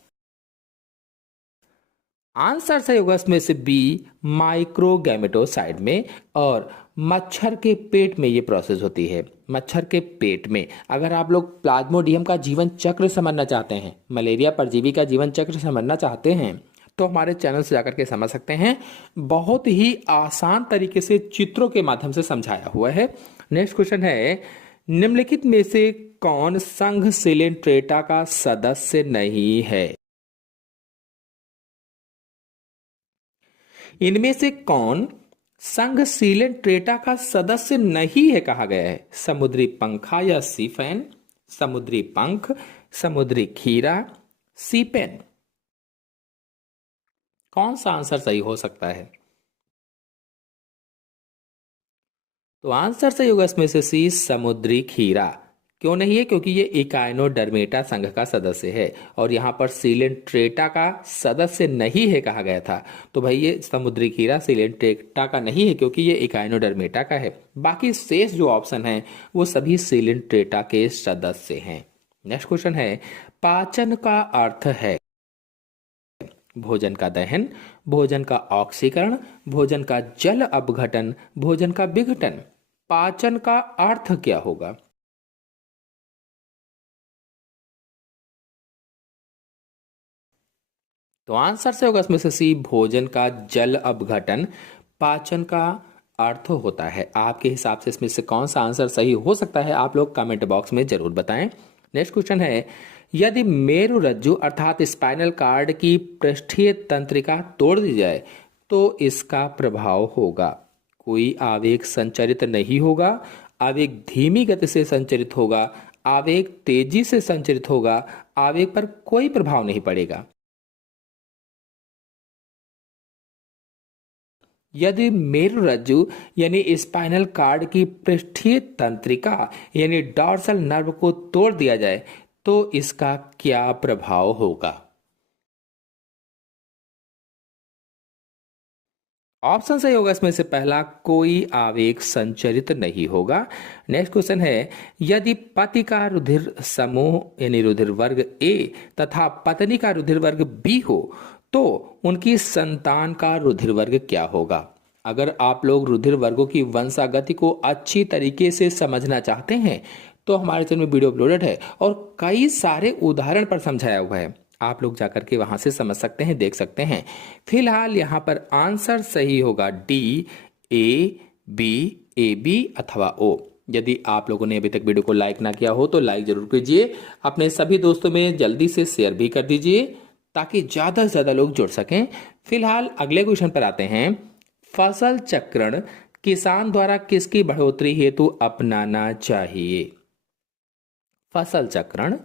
आंसर सही होगा इसमें से बी, माइक्रोगैमेटोसाइट में। और मच्छर के पेट में ये प्रोसेस होती है, मच्छर के पेट में। अगर आप लोग प्लाज्मोडियम का जीवन चक्र समझना चाहते हैं, मलेरिया परजीवी का जीवन चक्र समझना चाहते हैं तो हमारे चैनल से जाकर के समझ सकते हैं। बहुत ही आसान तरीके से चित्रों के माध्यम से समझाया हुआ है। नेक्स्ट क्वेश्चन है, निम्नलिखित में से कौन संघ सिलेंट्रेटा का सदस्य नहीं है? इनमें से कौन संघ सिलेंट्रेटा का सदस्य नहीं है कहा गया है? समुद्री पंखा या सीफेन, समुद्री पंख, समुद्री खीरा, सीपेन। कौन सा आंसर सही हो सकता है? तो आंसर सही होगा इसमें से सी, समुद्री खीरा। क्यों नहीं है? क्योंकि ये इकाइनोडर्मेटा संघ का सदस्य है और यहाँ पर सिलेंट्रेटा का सदस्य नहीं है कहा गया था। तो भाई ये समुद्री खीरा सिलेंट्रेटा का नहीं है क्योंकि ये इकाइनोडर्मेटा का है। बाकी शेष जो ऑप्शन है वो सभी सिलेंट्रेटा के सदस्य हैं। नेक्स्ट क्वेश्चन है, पाचन का अर्थ है भोजन का दहन, भोजन का ऑक्सीकरण, भोजन का जल अपघटन, भोजन का विघटन। पाचन का अर्थ क्या होगा? तो आंसर से होगा इसमें से सी, भोजन का जल अपघटन पाचन का अर्थ होता है। आपके हिसाब से इसमें से कौन सा आंसर सही हो सकता है? आप लोग कमेंट बॉक्स में जरूर बताएं। नेक्स्ट क्वेश्चन है, यदि मेरुरज्जु अर्थात स्पाइनल कार्ड की पृष्ठीय तंत्रिका तोड़ दी जाए तो इसका प्रभाव होगा, कोई आवेग संचरित नहीं होगा, आवेग धीमी गति से संचरित होगा, आवेग तेजी से संचरित होगा, आवेग पर कोई प्रभाव नहीं पड़ेगा। यदि मेरुरज्जु यानी स्पाइनल कार्ड की पृष्ठीय तंत्रिका यानी डॉर्सल नर्व को तोड़ दिया जाए तो इसका क्या प्रभाव होगा? ऑप्शन सही होगा इसमें से पहला, कोई आवेग संचरित नहीं होगा। नेक्स्ट क्वेश्चन है, यदि पति का रुधिर समूह यानी रुधिर वर्ग ए तथा पत्नी का रुधिर वर्ग बी हो तो उनकी संतान का रुधिर वर्ग क्या होगा? अगर आप लोग रुधिर वर्गों की वंशागति को अच्छी तरीके से समझना चाहते हैं तो हमारे चैनल में वीडियो अपलोडेड है और कई सारे उदाहरण पर समझाया हुआ है, आप लोग जाकर के वहां से समझ सकते हैं, देख सकते हैं। फिलहाल यहाँ पर आंसर सही होगा डी, ए बी अथवा ओ। यदि आप लोगों ने अभी तक वीडियो को लाइक ना किया हो तो लाइक जरूर कीजिए, अपने सभी दोस्तों में जल्दी से शेयर भी कर दीजिए ताकि ज्यादा से ज्यादा लोग जुड़ सकें। फिलहाल अगले क्वेश्चन पर आते हैं। फसल चक्रण किसान द्वारा किसकी बढ़ोतरी हेतु अपनाना चाहिए? फसल चक्रण,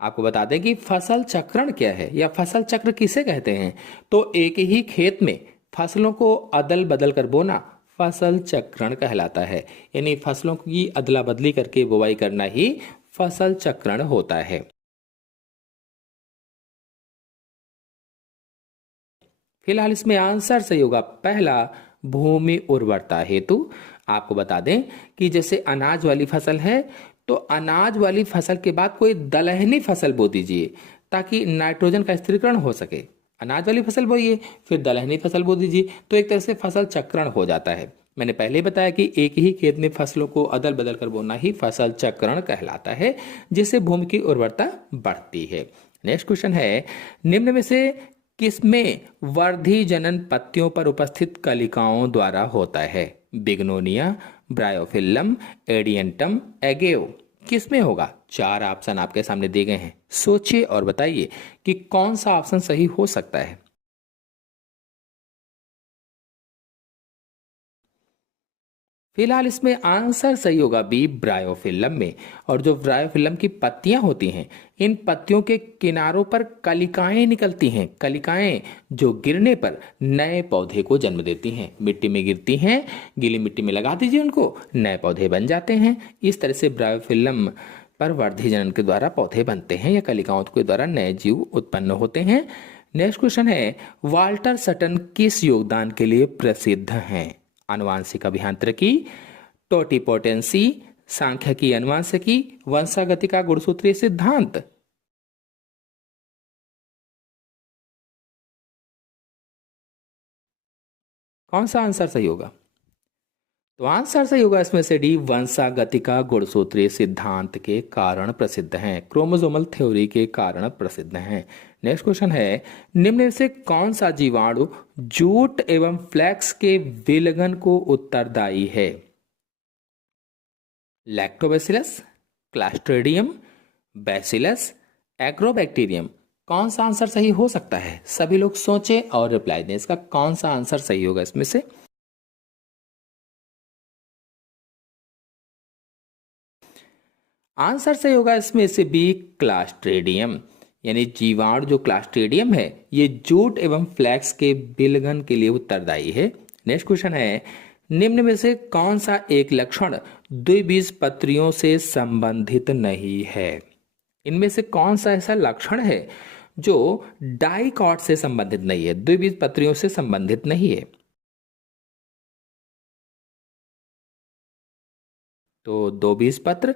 आपको बता दें कि फसल चक्रण क्या है या फसल चक्र किसे कहते हैं। तो एक ही खेत में फसलों को अदल बदल कर बोना फसल चक्रण कहलाता है, यानी फसलों की अदला बदली करके बुवाई करना ही फसल चक्रण होता है। फिलहाल इसमें आंसर सही होगा पहला, भूमि उर्वरता हेतु। आपको बता दें कि जैसे अनाज वाली फसल है तो अनाज वाली फसल के बाद कोई दलहनी फसल बो दीजिए ताकि नाइट्रोजन का स्थिरीकरण हो सके। अनाज वाली फसल बोइए फिर दलहनी फसल बो दीजिए तो एक तरह से फसल चक्रण हो जाता है। मैंने पहले ही बताया कि एक ही खेत में फसलों को अदल बदल कर बोना ही फसल चक्रण कहलाता है, जिससे भूमि की उर्वरता बढ़ती है। नेक्स्ट क्वेश्चन है, निम्न में से किसमें वर्धी जनन पत्तियों पर उपस्थित कलिकाओं द्वारा होता है? बिग्नोनिया, ब्रायोफिल्लम, एडियंटम, एगेओ, किसमें होगा? 4 ऑप्शन आपके सामने दिए गए हैं, सोचिए और बताइए कि कौन सा ऑप्शन सही हो सकता है। फिलहाल इसमें आंसर सही होगा बी, ब्रायोफिल्लम में। और जो ब्रायोफिल्लम की पत्तियां होती हैं, इन पत्तियों के किनारों पर कलिकाएं निकलती हैं, कलिकाएं जो गिरने पर नए पौधे को जन्म देती हैं। मिट्टी में गिरती हैं, गीली मिट्टी में लगा दीजिए उनको, नए पौधे बन जाते हैं। इस तरह से ब्रायोफिल्लम पर वर्धी जनन के द्वारा पौधे बनते हैं या कलिकाओं के द्वारा नए जीव उत्पन्न होते हैं। नेक्स्ट क्वेश्चन है, वाल्टर सटन किस योगदान के लिए प्रसिद्ध हैं? आनुवांशिक अभियांत्रिकी, टोटिपोटेंसी, सांख्यिकी अनुवांशिकी, वंशागति का गुणसूत्रीय सिद्धांत। कौन सा आंसर सही होगा? तो आंसर सही होगा इसमें से डी, वंशागति का गुणसूत्रीय सिद्धांत के कारण प्रसिद्ध हैं, क्रोमोसोमल थ्योरी के कारण प्रसिद्ध हैं। नेक्स्ट क्वेश्चन है, निम्न में से कौन सा जीवाणु जूट एवं फ्लैक्स के विलयन को उत्तरदायी है? लैक्टोबैसिलस, क्लास्ट्रीडियम, बैसिलस, एग्रोबैक्टीरियम, कौन सा आंसर सही हो सकता है? सभी लोग सोचें और रिप्लाई दें, इसका कौन सा आंसर सही होगा इसमें से। आंसर सही होगा इसमें से बी, क्लास्ट्रीडियम, यानी जीवाणु जो क्लास्ट्रीडियम है ये जूट एवं फ्लैक्स के विलयन के लिए उत्तरदायी है। नेक्स्ट क्वेश्चन है, निम्न में से कौन सा एक लक्षण द्विबीजपत्रियों से संबंधित नहीं है? इनमें से कौन सा ऐसा लक्षण है जो डाइकॉट से संबंधित नहीं है, द्विबीजपत्रियों से संबंधित नहीं है? तो दो बीजपत्र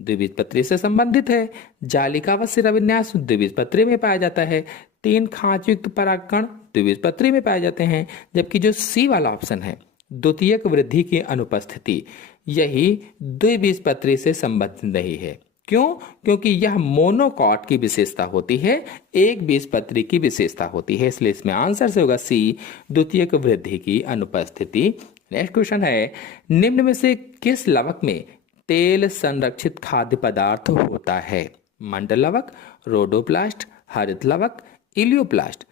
द्विबीजपत्री से संबंधित है। जालिका व शिराविन्यास द्विबीजपत्री में पाया जाता है। 3 खांचयुक्त परागकण द्विबीजपत्री में पाए जाते हैं। जबकि जो सी वाला ऑप्शन है, द्वितीयक वृद्धि की अनुपस्थिति, यही द्विबीजपत्री से संबंधित नहीं है। क्यों? क्योंकि यह मोनोकॉट की विशेषता होती है, एक बीजपत्री की विशेषता होती है, इसलिए इसमें आंसर से होगा सी, द्वितीयक वृद्धि की अनुपस्थिति। नेक्स्ट क्वेश्चन है, निम्न में से किस लवक में तेल संरक्षित खाद्य पदार्थ होता है? मंडल लवक, रोडोप्लास्ट, हरित लवक, इलियोप्लास्ट।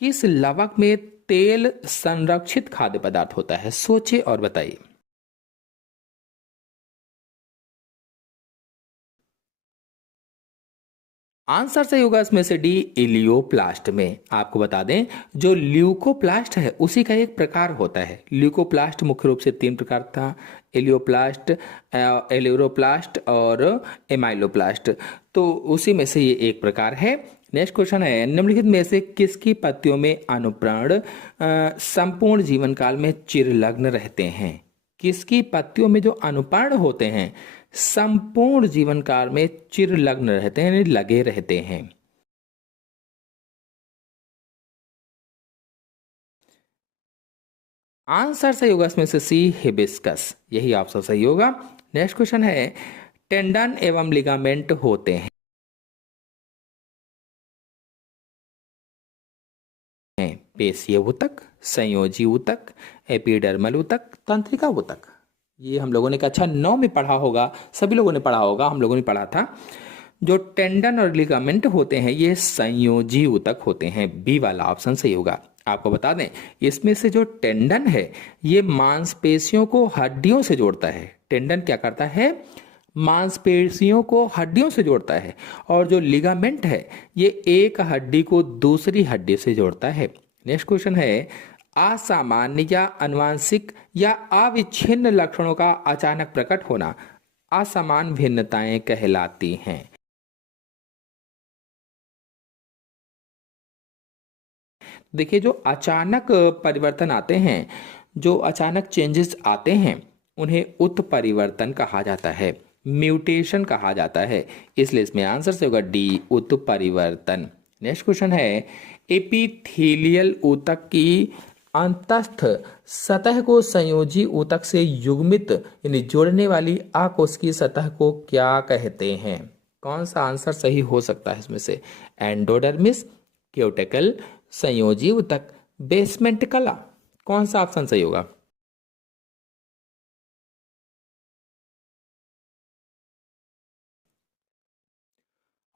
किस लवक में तेल संरक्षित खाद्य पदार्थ होता है? सोचिए और बताइए। आंसर सही होगा इसमें से डी, इलियोप्लास्ट में। आपको बता दें, जो ल्यूकोप्लास्ट है उसी का एक प्रकार होता है। ल्यूकोप्लास्ट मुख्य रूप से 3 प्रकार था, इलियोप्लास्ट, एलेरोप्लास्ट और एमाइलोप्लास्ट। तो उसी में से ये एक प्रकार है। नेक्स्ट क्वेश्चन है, निम्नलिखित में से किसकी पत्तियों में अनुप्राण संपूर्ण जीवन काल में चिरलग्न रहते हैं? किसकी पत्तियों में जो अनुपर्ण होते हैं संपूर्ण जीवन काल में चिरलग्न रहते हैं, यानी लगे रहते हैं? आंसर सही होगा इसमें से सी, हिबिस्कस। यही ऑप्शन सही होगा। नेक्स्ट क्वेश्चन है, टेंडन एवं लिगामेंट होते हैं पेशीय ऊतक, संयोजी ऊतक, एपिडर्मल ऊतक, तंत्रिका ऊतक। ये हम लोगों ने कक्षा 9 में पढ़ा होगा, सभी लोगों ने पढ़ा होगा, हम लोगों ने पढ़ा था। जो टेंडन और लिगामेंट होते हैं ये संयोजी ऊतक होते हैं। बी वाला ऑप्शन सही होगा। आपको बता दें, इसमें से जो टेंडन है ये मांसपेशियों को हड्डियों से जोड़ता है। टेंडन क्या करता है? मांसपेशियों को हड्डियों से जोड़ता है। और जो लिगामेंट है ये एक हड्डी को दूसरी हड्डी से जोड़ता है। नेक्स्ट क्वेश्चन है, असामान्य या अनुवांशिक या अविच्छिन्न लक्षणों का अचानक प्रकट होना असमान भिन्नताएं कहलाती हैं। देखिए, जो अचानक परिवर्तन आते हैं, जो अचानक चेंजेस आते हैं, उन्हें उत्परिवर्तन कहा जाता है, म्यूटेशन कहा जाता है। इसलिए इसमें आंसर से होगा डी, उत्परिवर्तन। नेक्स्ट क्वेश्चन है, एपिथेलियल ऊतक की अंतस्थ सतह को संयोजी ऊतक से युग्मित यानी जोड़ने वाली अकोशिकीय सतह को क्या कहते हैं? कौन सा आंसर सही हो सकता है इसमें से? एंडोडर्मिस, क्यूटिकल, संयोजी ऊतक, बेसमेंट कला। कौन सा ऑप्शन सही होगा?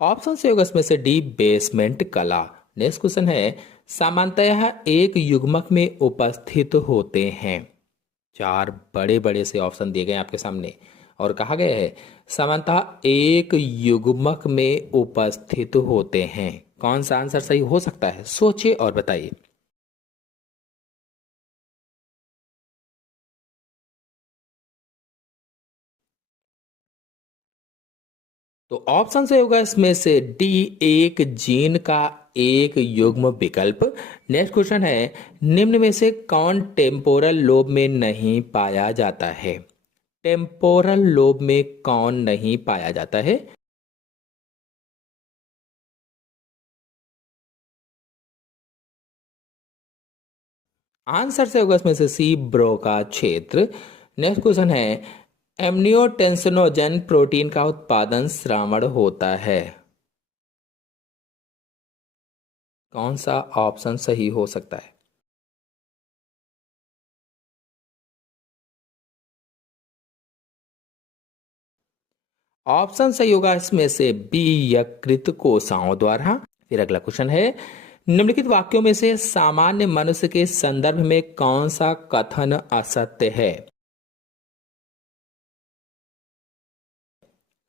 ऑप्शन सही होगा इसमें से डी, बेसमेंट कला। नेक्स्ट क्वेश्चन है, सामान्यतः एक युग्मक में उपस्थित होते हैं। 4 बड़े बड़े से ऑप्शन दिए गए आपके सामने और कहा गया है सामान्यतः एक युग्मक में उपस्थित होते हैं। कौन सा आंसर सही हो सकता है? सोचिए और बताइए। तो ऑप्शन से होगा इसमें से डी, एक जीन का एक युग्म विकल्प। नेक्स्ट क्वेश्चन है, निम्न में से कौन टेम्पोरल लोब में नहीं पाया जाता है? टेम्पोरल लोब में कौन नहीं पाया जाता है? आंसर से होगा इसमें से सी, ब्रोका क्षेत्र। नेक्स्ट क्वेश्चन है, एम्नियोटेंसिनोजन प्रोटीन का उत्पादन श्रावण होता है। कौन सा ऑप्शन सही हो सकता है? ऑप्शन सही होगा इसमें से बी, यकृत कोशिकाओं द्वारा। फिर अगला क्वेश्चन है, निम्नलिखित वाक्यों में से सामान्य मनुष्य के संदर्भ में कौन सा कथन असत्य है?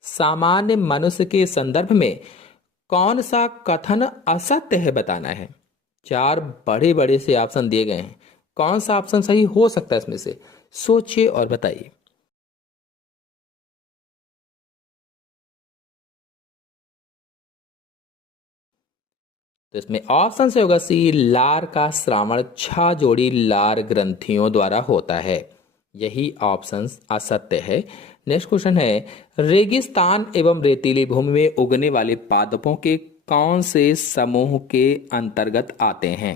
सामान्य मनुष्य के संदर्भ में कौन सा कथन असत्य है बताना है। 4 बड़े बड़े से ऑप्शन दिए गए हैं, कौन सा ऑप्शन सही हो सकता है इसमें से? सोचिए और बताइए। तो इसमें ऑप्शन से होगा सी, लार का श्रावण 6 जोड़ी लार ग्रंथियों द्वारा होता है। यही ऑप्शन असत्य है। नेक्स्ट क्वेश्चन है, रेगिस्तान एवं रेतीली भूमि में उगने वाले पादपों के कौन से समूह के अंतर्गत आते हैं?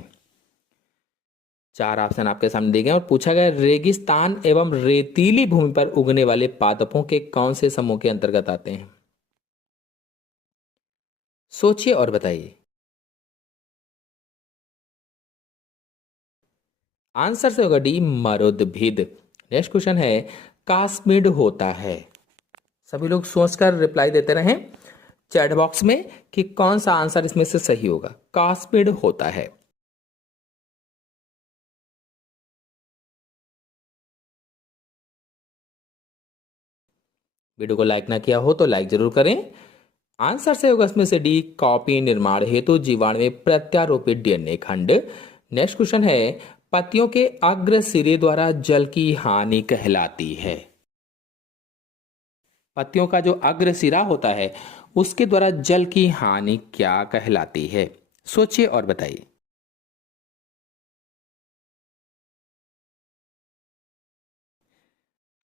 4 ऑप्शन आपके सामने दिए गए और पूछा गया रेगिस्तान एवं रेतीली भूमि पर उगने वाले पादपों के कौन से समूह के अंतर्गत आते हैं? सोचिए और बताइए। आंसर से होगा डी, मरुदभिद। नेक्स्ट क्वेश्चन है, कास्मिड होता है। सभी लोग सोचकर रिप्लाई देते रहें। चैट बॉक्स में कि कौन सा आंसर इसमें से सही होगा। कास्पिड होता है। वीडियो को लाइक ना किया हो तो लाइक जरूर करें। आंसर सही होगा इसमें से डी, कॉपी निर्माण हेतु जीवाणु में प्रत्यारोपित डीएनए खंड। नेक्स्ट क्वेश्चन है, पत्तियों के अग्र सिरे द्वारा जल की हानि कहलाती है। पत्तियों का जो अग्र सिरा होता है उसके द्वारा जल की हानि क्या कहलाती है? सोचिए और बताइए।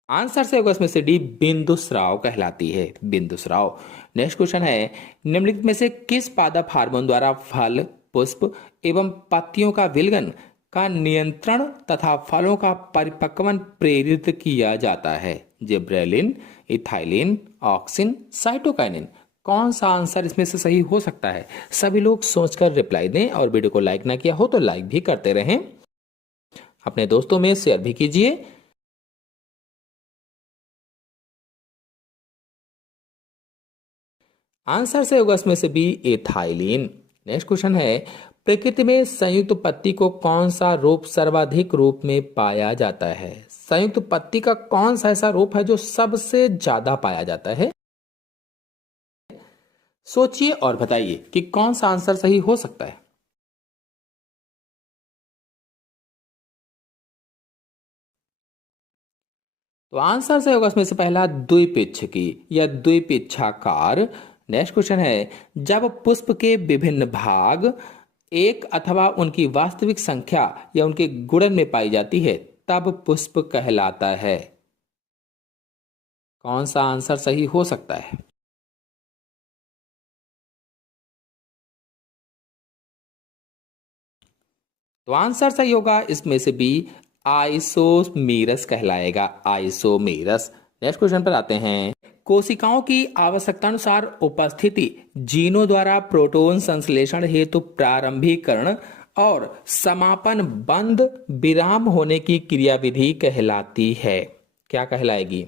आंसर से होगा इसमें से डी, बिंदुस्राव कहलाती है, बिंदुस्राव। नेक्स्ट क्वेश्चन है, निम्नलिखित में से किस पादप हार्मोन द्वारा फल, पुष्प एवं पत्तियों का विलयन का नियंत्रण तथा फलों का परिपक्वन प्रेरित किया जाता है? Gibberellin, ethylene, auxin, cytokinin. कौन सा आंसर इसमें से सही हो सकता है? सभी लोग सोचकर रिप्लाई दें और वीडियो को लाइक ना किया हो तो लाइक भी करते रहें, अपने दोस्तों में शेयर भी कीजिए। आंसर से होगा इसमें से बी, एथाइलिन। नेक्स्ट क्वेश्चन है, प्रकृति में संयुक्त पत्ती को कौन सा रूप सर्वाधिक रूप में पाया जाता है? संयुक्त पत्ती का कौन सा ऐसा रूप है जो सबसे ज्यादा पाया जाता है? सोचिए और बताइए कि कौन सा आंसर सही हो सकता है। तो आंसर सही होगा इसमें से पहला, द्विपिच्छकी या द्विपिच्छाकार। नेक्स्ट क्वेश्चन है, जब पुष्प के विभिन्न भाग एक अथवा उनकी वास्तविक संख्या या उनके गुणन में पाई जाती है तब पुष्प कहलाता है। कौन सा आंसर सही हो सकता है? तो आंसर सही होगा इसमें से बी, आइसोमेरस कहलाएगा, आइसोमेरस। नेक्स्ट क्वेश्चन पर आते हैं, कोशिकाओं की आवश्यकतानुसार उपस्थिति जीनों द्वारा प्रोटॉन संश्लेषण हेतु प्रारंभीकरण और समापन बंद विराम होने की क्रियाविधि कहलाती है। क्या कहलाएगी?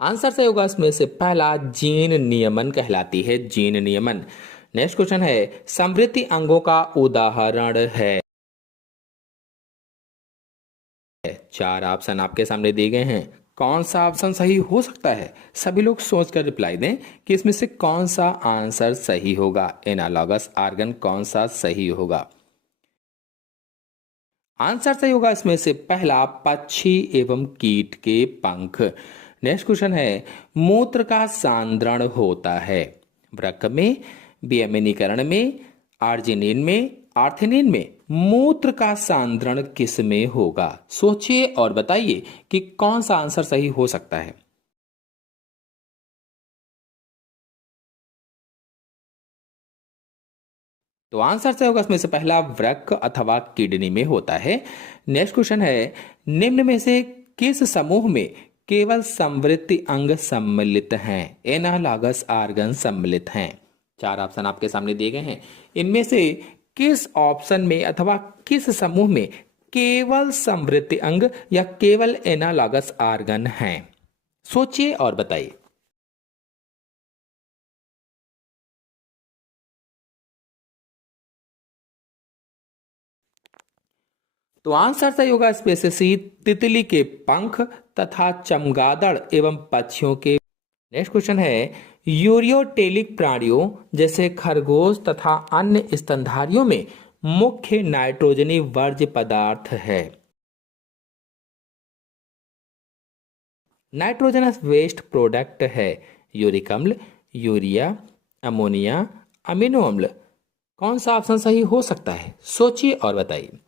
आंसर सही होगा इसमें से पहला, जीन नियमन कहलाती है, जीन नियमन। नेक्स्ट क्वेश्चन है, समृद्धि अंगों का उदाहरण है। चार ऑप्शन आपके सामने दिए गए हैं, कौन सा ऑप्शन सही हो सकता है? सभी लोग सोचकर रिप्लाई दें कि इसमें से कौन सा आंसर सही होगा। एनालॉगस ऑर्गन कौन सा सही होगा? आंसर सही होगा इसमें से पहला, पक्षी एवं कीट के पंख। नेक्स्ट क्वेश्चन है, मूत्र का सांद्रण होता है वृक्क में, वियमिनीकरण में, आर्जिनिन में, आर्थिनिन में। मूत्र का सांद्रण किस में होगा? सोचिए और बताइए कि कौन सा आंसर सही हो सकता है। तो आंसर सही होगा इसमें से पहला, वृक्क अथवा किडनी में होता है। नेक्स्ट क्वेश्चन है, निम्न में से किस समूह में केवल संवृत्ति अंग सम्मिलित हैं? एनालॉगस ऑर्गन सम्मिलित हैं। चार ऑप्शन आपके सामने दिए गए हैं, इनमें से किस ऑप्शन में अथवा किस समूह में केवल संवृत्ति अंग या केवल एनालॉगस ऑर्गन हैं? सोचिए और बताइए। तो आंसर सही होगा इसमें से सी, तितली के पंख तथा चमगादड़ एवं पक्षियों के। नेक्स्ट क्वेश्चन है, यूरियोटेलिक प्राणियों जैसे खरगोश तथा अन्य स्तनधारियों में मुख्य नाइट्रोजनी वर्ज्य पदार्थ है। नाइट्रोजनस वेस्ट प्रोडक्ट है यूरिक अम्ल, यूरिया, अमोनिया, अमीनो अम्ल। कौन सा ऑप्शन सही हो सकता है? सोचिए और बताइए।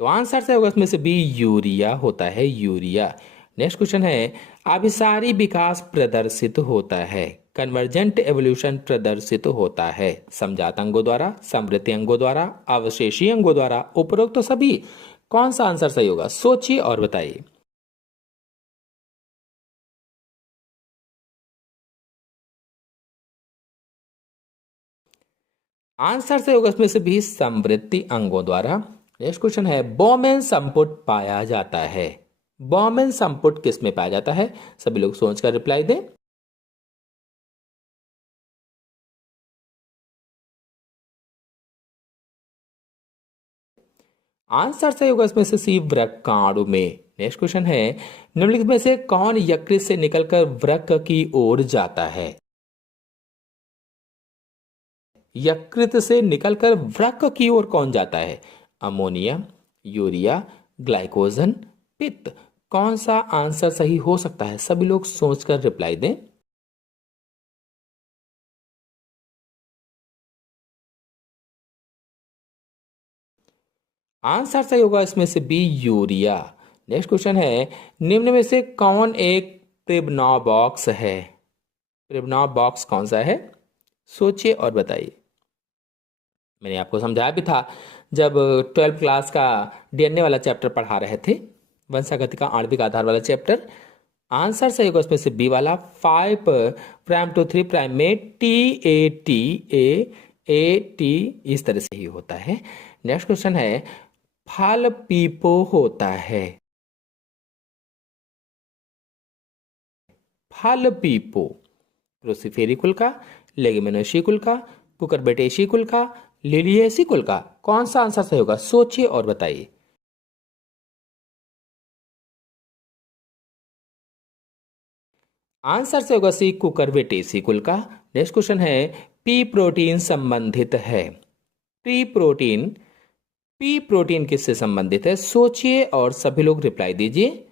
तो आंसर से होगा इसमें से बी, यूरिया होता है, यूरिया। नेक्स्ट क्वेश्चन है, अभिसारी विकास प्रदर्शित होता है, कन्वर्जेंट एवोल्यूशन प्रदर्शित होता है समजात अंगों द्वारा, समृद्धि अंगों द्वारा, अवशेषीय अंगों द्वारा, उपरोक्त तो सभी। कौन सा आंसर सही होगा? सोचिए और बताइए। आंसर से होगा इसमें से भी समवृत्ति अंगों द्वारा। नेक्स्ट क्वेश्चन है बोमेन संपुट पाया जाता है। बोमेन संपुट किस में पाया जाता है? सभी लोग सोचकर रिप्लाई दें। आंसर सही होगा इसमें से सी वृक्काणु में। नेक्स्ट क्वेश्चन है निम्नलिखित में से कौन यकृत से निकलकर वृक्क की ओर जाता है? यकृत से निकलकर वृक्क की ओर कौन जाता है? अमोनिया, यूरिया, ग्लाइकोजन, पित्त। कौन सा आंसर सही हो सकता है? सभी लोग सोचकर रिप्लाई दें। आंसर सही होगा इसमें से बी यूरिया। नेक्स्ट क्वेश्चन है निम्न में से कौन एक प्रिबनाव बॉक्स है? प्रिबनाव बॉक्स कौन सा है? सोचिए और बताइए। मैंने आपको समझाया भी था जब 12th क्लास का डीएनए वाला चैप्टर पढ़ा रहे थे, वंशागति का आणविक आधार वाला चैप्टर। आंसर सही होगा इसमें से बी वाला 5 प्राइम टू 3 प्राइम में टी इस तरह से ही होता है। नेक्स्ट क्वेश्चन है फल पीपो होता है। फल पीपो क्रोसिफेरी कुल का, लेगिमिनेसी कुल का, कुकुरबिटेसी कुल का, लिलिएसी कुल का। कौन सा आंसर सही होगा? सोचिए और बताइए। आंसर से होगा सी कुकुरबिटेसी कुल का। नेक्स्ट क्वेश्चन है पी प्रोटीन संबंधित है। पी प्रोटीन किससे संबंधित है? सोचिए और सभी लोग रिप्लाई दीजिए।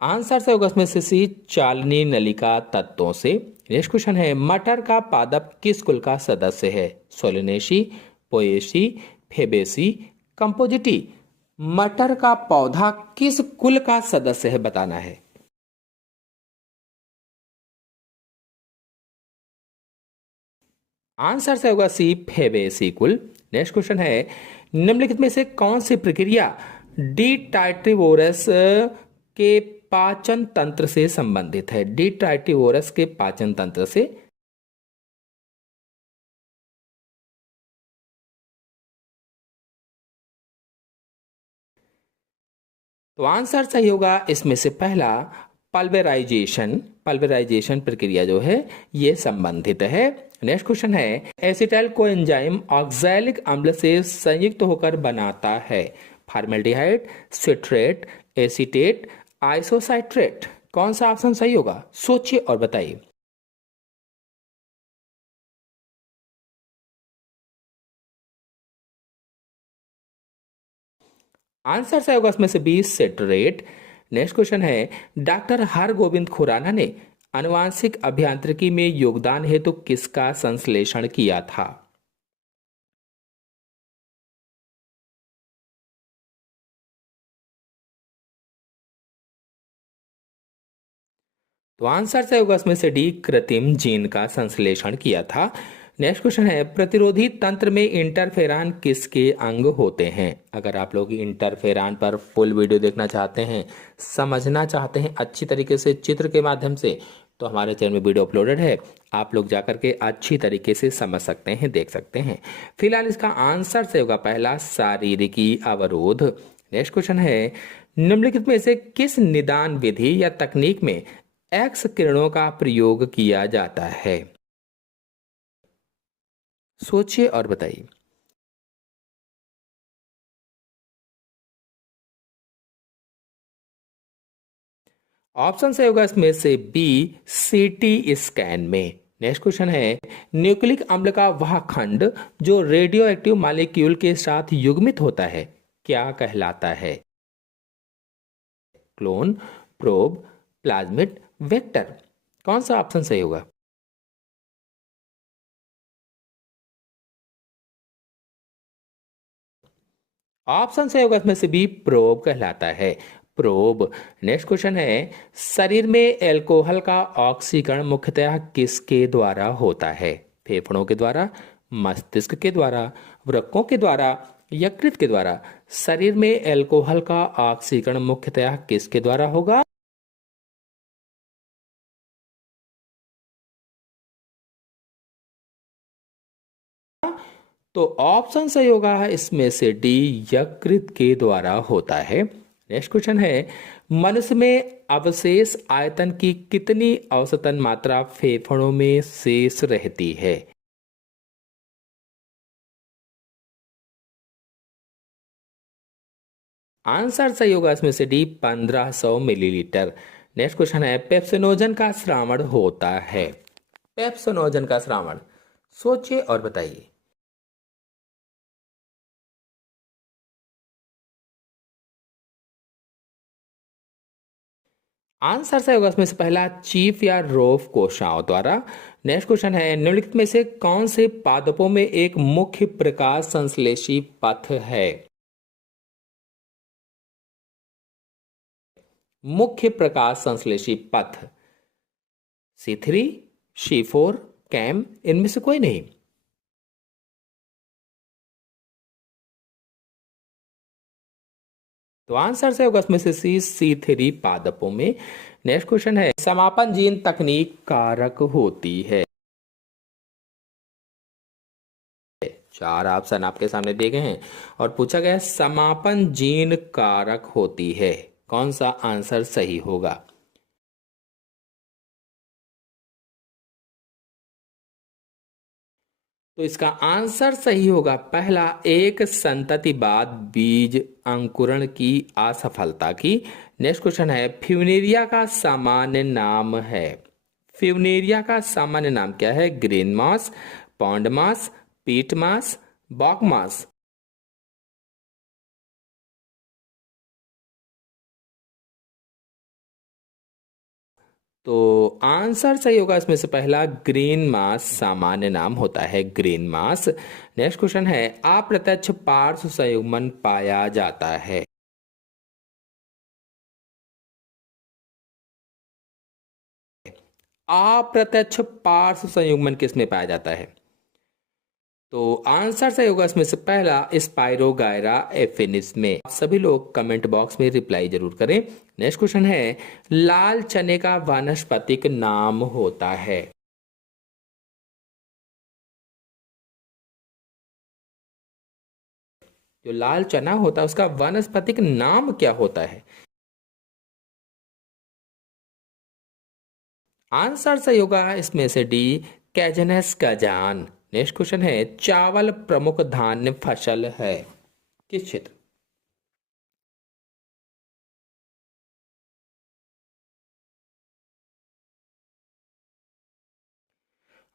आंसर से होगा इसमें से सी चालनी नलिका तत्वों से। नेक्स्ट क्वेश्चन है मटर का पादप किस कुल का सदस्य है? Solanaceae, Poaceae, Fabaceae, Compositae. मटर का पौधा किस कुल का सदस्य है बताना है। आंसर से होगा सी फेबेसी कुल। नेक्स्ट क्वेश्चन है निम्नलिखित में से कौन सी प्रक्रिया डिटाइट्रिवोरस के पाचन तंत्र से संबंधित है? डिटाइट्रिवोरस के पाचन तंत्र से। तो आंसर सही होगा इसमें से पहला पल्वेराइजेशन प्रक्रिया जो है ये संबंधित है। नेक्स्ट क्वेश्चन है एसिटाइल कोएंजाइम ऑक्सैलिक अम्ल से संयुक्त होकर बनाता है फॉर्मेल्डिहाइड, सिट्रेट, एसीटेट, आइसोसाइट्रेट। कौन सा ऑप्शन सही होगा? सोचिए और बताइए। आंसर सही होगा इसमें से बी सिट्रेट। नेक्स्ट क्वेश्चन है डॉक्टर हरगोविंद खुराना ने आनुवांशिक अभियांत्रिकी में योगदान हेतु किसका संश्लेषण किया था? तो आंसर से होगा इसमें से डी कृत्रिम जीन का संश्लेषण किया था। नेक्स्ट क्वेश्चन है प्रतिरोधी तंत्र में इंटरफेरान किसके अंग होते हैं? अगर आप लोग इंटरफेरान पर फुल वीडियो देखना चाहते हैं, समझना चाहते हैं अच्छी तरीके से चित्र के माध्यम से, तो हमारे चैनल में वीडियो अपलोडेड है, आप लोग जाकर के अच्छी तरीके से समझ सकते हैं, देख सकते हैं। फिलहाल इसका आंसर से होगा पहला शारीरिकी अवरोध। नेक्स्ट क्वेश्चन है निम्नलिखित में से किस निदान विधि या तकनीक में एक्स किरणों का प्रयोग किया जाता है? सोचिए और बताइए। ऑप्शन से होगा इसमें से बी सीटी स्कैन में। नेक्स्ट क्वेश्चन है न्यूक्लिक अम्ल का वह खंड जो रेडियो एक्टिव मॉलिक्यूल के साथ युग्मित होता है क्या कहलाता है? Clone, probe, plasmid, vector. कौन सा ऑप्शन सही होगा? ऑप्शन सही होगा इसमें से बी प्रोब कहलाता है। प्रोब। नेक्स्ट क्वेश्चन है शरीर में एल्कोहल का ऑक्सीकरण मुख्यतः किसके द्वारा होता है? फेफड़ों के द्वारा, मस्तिष्क के द्वारा, वृक्कों के द्वारा, यकृत के द्वारा। शरीर में एल्कोहल का ऑक्सीकरण मुख्यतः किसके द्वारा होगा? तो ऑप्शन सही होगा इसमें से डी, यकृत के द्वारा होता है। नेक्स्ट क्वेश्चन है, मनुष्य में अवशेष आयतन की कितनी औसतन मात्रा फेफड़ों में शेष रहती है? आंसर सही होगा इसमें से डी, 1500 मिलीलीटर। नेक्स्ट क्वेश्चन है, पेप्सोनोजन का श्रावण होता है। पेप्सोनोजन का श्रावण सोचिए और बताइए। आंसर सही होगा इसमें से पहला, चीफ या रोफ कोशाओं द्वारा। नेक्स्ट क्वेश्चन है, निम्नलिखित में से कौन से पादपों में एक मुख्य प्रकाश संश्लेषी पथ है? मुख्य प्रकाश संश्लेषी पथ, C3, C4, कैम, इनमें से कोई नहीं। तो आंसर से होगा इसमें से C3 पादपों में। नेक्स्ट क्वेश्चन है, समापन जीन तकनीक कारक होती है। चार ऑप्शन आपके सामने दिए गए हैं और पूछा गया है समापन जीन कारक होती है, कौन सा आंसर सही होगा? तो इसका आंसर सही होगा पहला, एक संतति बाद बीज अंकुरण की असफलता की। नेक्स्ट क्वेश्चन है, फ्यूनेरिया का सामान्य नाम है। फ्यूनेरिया का सामान्य नाम क्या है? Green moss, pond moss, peat moss, bog moss. तो आंसर सही होगा इसमें से पहला, ग्रीन मास सामान्य नाम होता है, ग्रीन मास। नेक्स्ट क्वेश्चन है, अप्रत्यक्ष पार्श्व संयुग्मन पाया जाता है। अप्रत्यक्ष पार्श्व संयुग्मन किसमें पाया जाता है? तो आंसर सही होगा इसमें से पहला, स्पाइरोगायरा एफिनिस में। आप सभी लोग कमेंट बॉक्स में रिप्लाई जरूर करें। नेक्स्ट क्वेश्चन है, लाल चने का वानस्पतिक नाम होता है। जो लाल चना होता है उसका वानस्पतिक नाम क्या होता है? आंसर सही होगा इसमें से डी, कैजनस काजान। नेक्स्ट क्वेश्चन है, चावल प्रमुख धान्य फसल है किस क्षेत्र?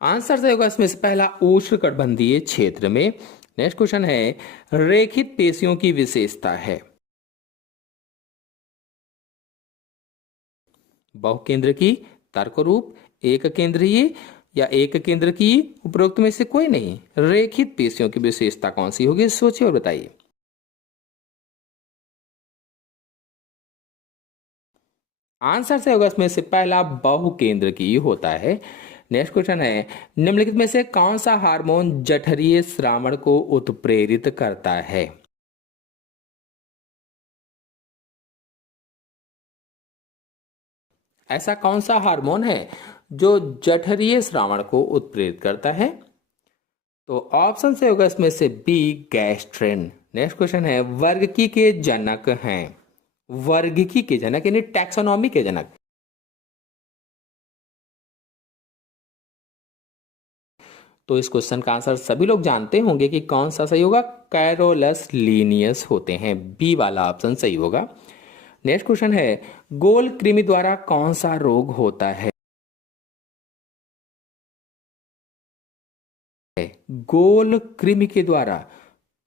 आंसर सही होगा इसमें से पहला, उष्णकटिबंधीय क्षेत्र में। नेक्स्ट क्वेश्चन है, रेखित पेशियों की विशेषता है। बहुकेंद्र की, तर्क रूप, एक केंद्रीय या एक केंद्र की, उपरोक्त में से कोई नहीं। रेखित पेशियों की विशेषता कौन सी होगी, सोचिए और बताइए। आंसर से होगा इसमें से पहला, बहुकेंद्र की होता है। नेक्स्ट क्वेश्चन है, निम्नलिखित में से कौन सा हार्मोन जठरीय श्रावण को उत्प्रेरित करता है? ऐसा कौन सा हार्मोन है जो जठरीय श्रावण को उत्प्रेरित करता है? तो ऑप्शन से होगा इसमें से बी, गैस्ट्रिन। नेक्स्ट क्वेश्चन है, वर्गकी के जनक हैं। वर्गकी के जनक यानी टैक्सोनॉमी के जनक। तो इस क्वेश्चन का आंसर सभी लोग जानते होंगे कि कौन सा सही होगा, कैरोलस लीनियस होते हैं, बी वाला ऑप्शन सही होगा। नेक्स्ट क्वेश्चन है, गोल कृमि द्वारा कौन सा रोग होता है? गोल कृमि के द्वारा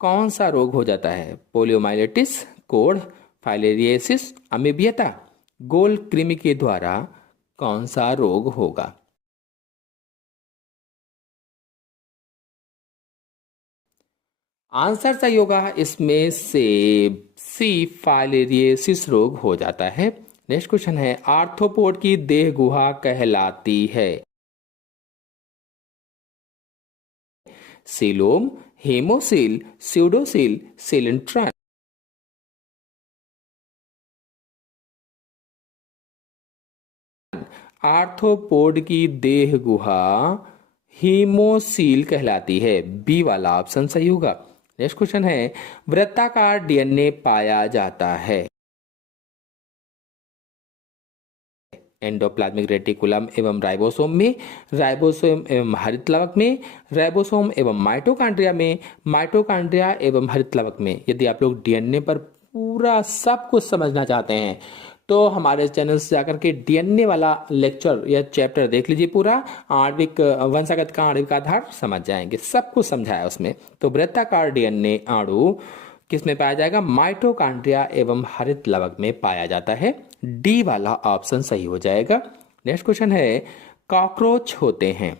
कौन सा रोग हो जाता है? पोलियोमाइलिटिस, कोढ़, फाइलेरियसिस, अमीबियता। गोल कृमि के द्वारा कौन सा रोग होगा? आंसर सही होगा इसमें से सी, फाइलेरियसिस रोग हो जाता है। नेक्स्ट क्वेश्चन है, आर्थ्रोपोड की देह गुहा कहलाती है। Coelom, haemocoel, स्यूडोसील, सिलिंट्रन। आर्थ्रोपोड की देह गुहा हीमोसील कहलाती है। बी वाला ऑप्शन सही होगा। नेक्स्ट क्वेश्चन है, वृत्ताकार डीएनए पाया जाता है एंडोप्लाज्मिक रेटिकुलम एवं राइबोसोम में, राइबोसोम एवं हरितलवक में, राइबोसोम एवं माइटोकॉन्ड्रिया में, माइटोकॉन्ड्रिया एवं हरितलवक में। यदि आप लोग डीएनए पर पूरा सब कुछ समझना चाहते हैं तो हमारे चैनल से जाकर के डीएनए वाला लेक्चर या चैप्टर देख लीजिए पूरा। आणविक वंशागत का आणविक आधार समझ जाएंगे, सब कुछ समझाया उसमें। तो वृत्ताकार डीएनए अणु किस में पाया जाएगा? माइटोकॉन्ड्रिया एवं हरित लवक में पाया जाता है। डी वाला ऑप्शन सही हो जाएगा। नेक्स्ट क्वेश्चन है, कॉकरोच होते हैं।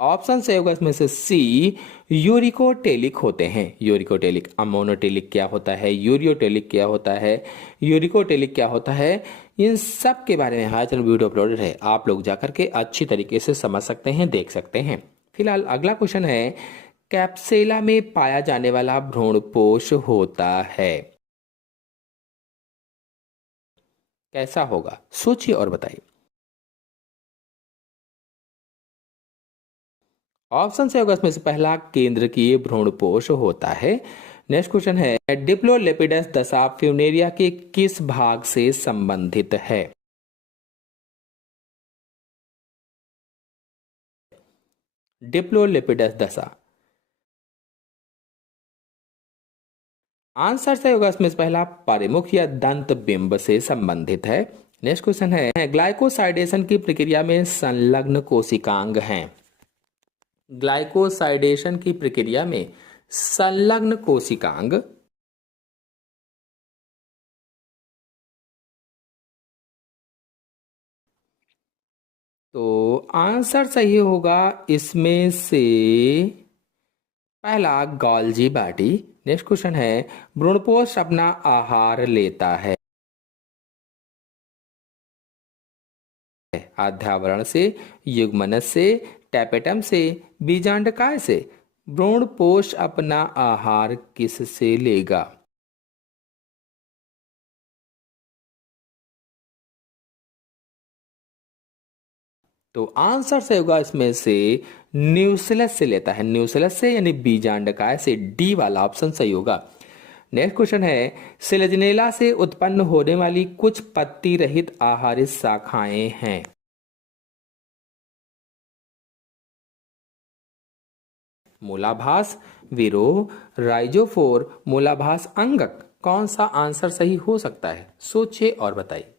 ऑप्शन सही होगा इसमें से सी, यूरिकोटेलिक होते हैं। यूरिकोटेलिक। अमोनोटेलिक क्या होता है, यूरियोटेलिक क्या होता है, यूरिकोटेलिक क्या होता है, इन सब के बारे में हमारे चैनल वीडियो अपलोडेड है, आप लोग जाकर के अच्छी तरीके से समझ सकते हैं, देख सकते हैं। फिलहाल अगला क्वेश्चन है, कैप्सेला में पाया जाने वाला भ्रूणपोष होता है, कैसा होगा? सोचिए और बताइए। ऑप्शन से होगा इसमें से पहला, केंद्रकीय भ्रूणपोष होता है। नेक्स्ट क्वेश्चन है, डिप्लोलेपिडस दशा फ्यूनेरिया के किस भाग से संबंधित है? डिप्लोलेपिडस दशा। आंसर सही होगा इसमें से पहला, परिमुख या दंत बिंब से संबंधित है। नेक्स्ट क्वेश्चन है, ग्लाइकोसाइडेशन की प्रक्रिया में संलग्न कोशिकांग हैं। ग्लाइकोसाइडेशन की प्रक्रिया में संलग्न कोशिकांग। तो आंसर सही होगा इसमें से पहला, गॉल्जी बॉडी। नेक्स्ट क्वेश्चन है, भ्रूणपोष अपना आहार लेता है आध्यावरण से, युग्मनज से, टैपेटम से, बीजांडकाय से। भ्रूणपोष अपना आहार किस से लेगा? तो आंसर से होगा इसमें से न्यूक्लियस से लेता है, न्यूक्लियस से यानी बीजांडकाय से। डी वाला ऑप्शन सही होगा। नेक्स्ट क्वेश्चन है, सिलेजनेला से उत्पन्न होने वाली कुछ पत्ती रहित आहारित शाखाएं हैं। मूलाभास, विरोह, राइजोफोर, मूलाभास अंगक। कौन सा आंसर सही हो सकता है? सोचिए और बताइए।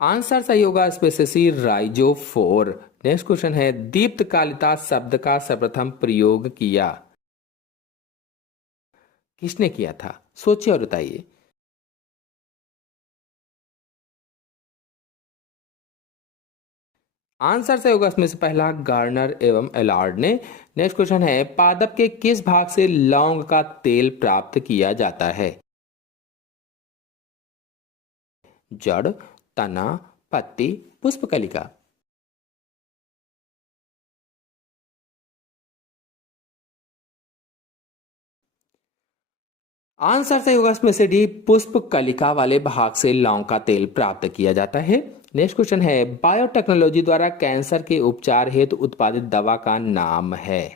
आंसर सही होगा इसमें से सी, राइजोफोर। नेक्स्ट क्वेश्चन है, दीप्तकालिता शब्द का सर्वप्रथम प्रयोग किया किसने किया था? सोचिए और बताइए। आंसर सही होगा इसमें से पहला, गार्नर एवं एलार्ड ने। नेक्स्ट क्वेश्चन है, पादप के किस भाग से लौंग का तेल प्राप्त किया जाता है? जड़, तना, पत्ती, पुष्पकलिका। आंसर सही होगा इसमें से डी, पुष्प कलिका वाले भाग से लौंग का तेल प्राप्त किया जाता है। नेक्स्ट क्वेश्चन है, बायोटेक्नोलॉजी द्वारा कैंसर के उपचार हेतु उत्पादित दवा का नाम है?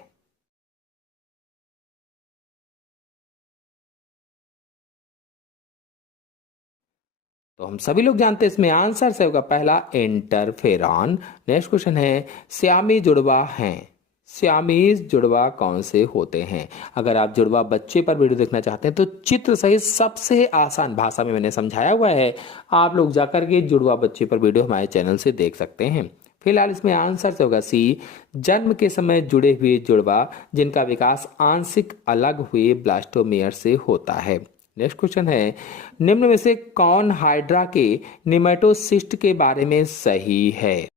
तो हम सभी लोग जानते हैं, इसमें आंसर सही होगा पहला, इंटरफेरॉन। नेक्स्ट क्वेश्चन है, श्यामी जुड़वा हैं। श्यामीज जुड़वा कौन से होते हैं? अगर आप जुड़वा बच्चे पर वीडियो देखना चाहते हैं तो चित्र सहित सबसे आसान भाषा में मैंने समझाया हुआ है, आप लोग जाकर के जुड़वा बच्चे पर वीडियो हमारे चैनल से देख सकते हैं। फिलहाल इसमें आंसर से होगा सी, जन्म के समय जुड़े हुए जुड़वा जिनका विकास आंशिक अलग हुए ब्लास्टोमेयर से होता है। नेक्स्ट क्वेश्चन है, निम्न में से कौन हाइड्रा के निमेटोसिस्ट के बारे में सही है?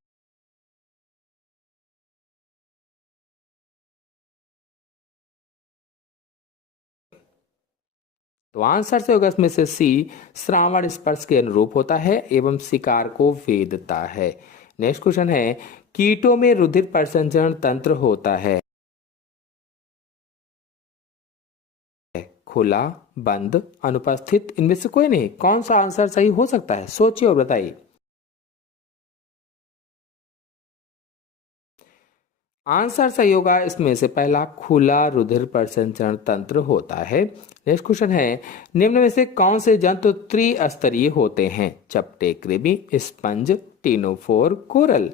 तो आंसर से होगा इसमें से सी, श्रावण स्पर्श के अनुरूप होता है एवं शिकार को वेदता है। नेक्स्ट क्वेश्चन है, कीटों में रुधिर परिसंचरण तंत्र होता है खुला, बंद, अनुपस्थित, इनमें से कोई नहीं। कौन सा आंसर सही हो सकता है, सोचिए और बताइए। आंसर सही होगा इसमें से पहला, खुला रुधिर परिसंचरण तंत्र होता है। नेक्स्ट क्वेश्चन है, निम्न में से कौन से जंतु त्रिस्तरीय होते हैं? चपटे, कृमि, स्पंज, टिनोफोर, कोरल।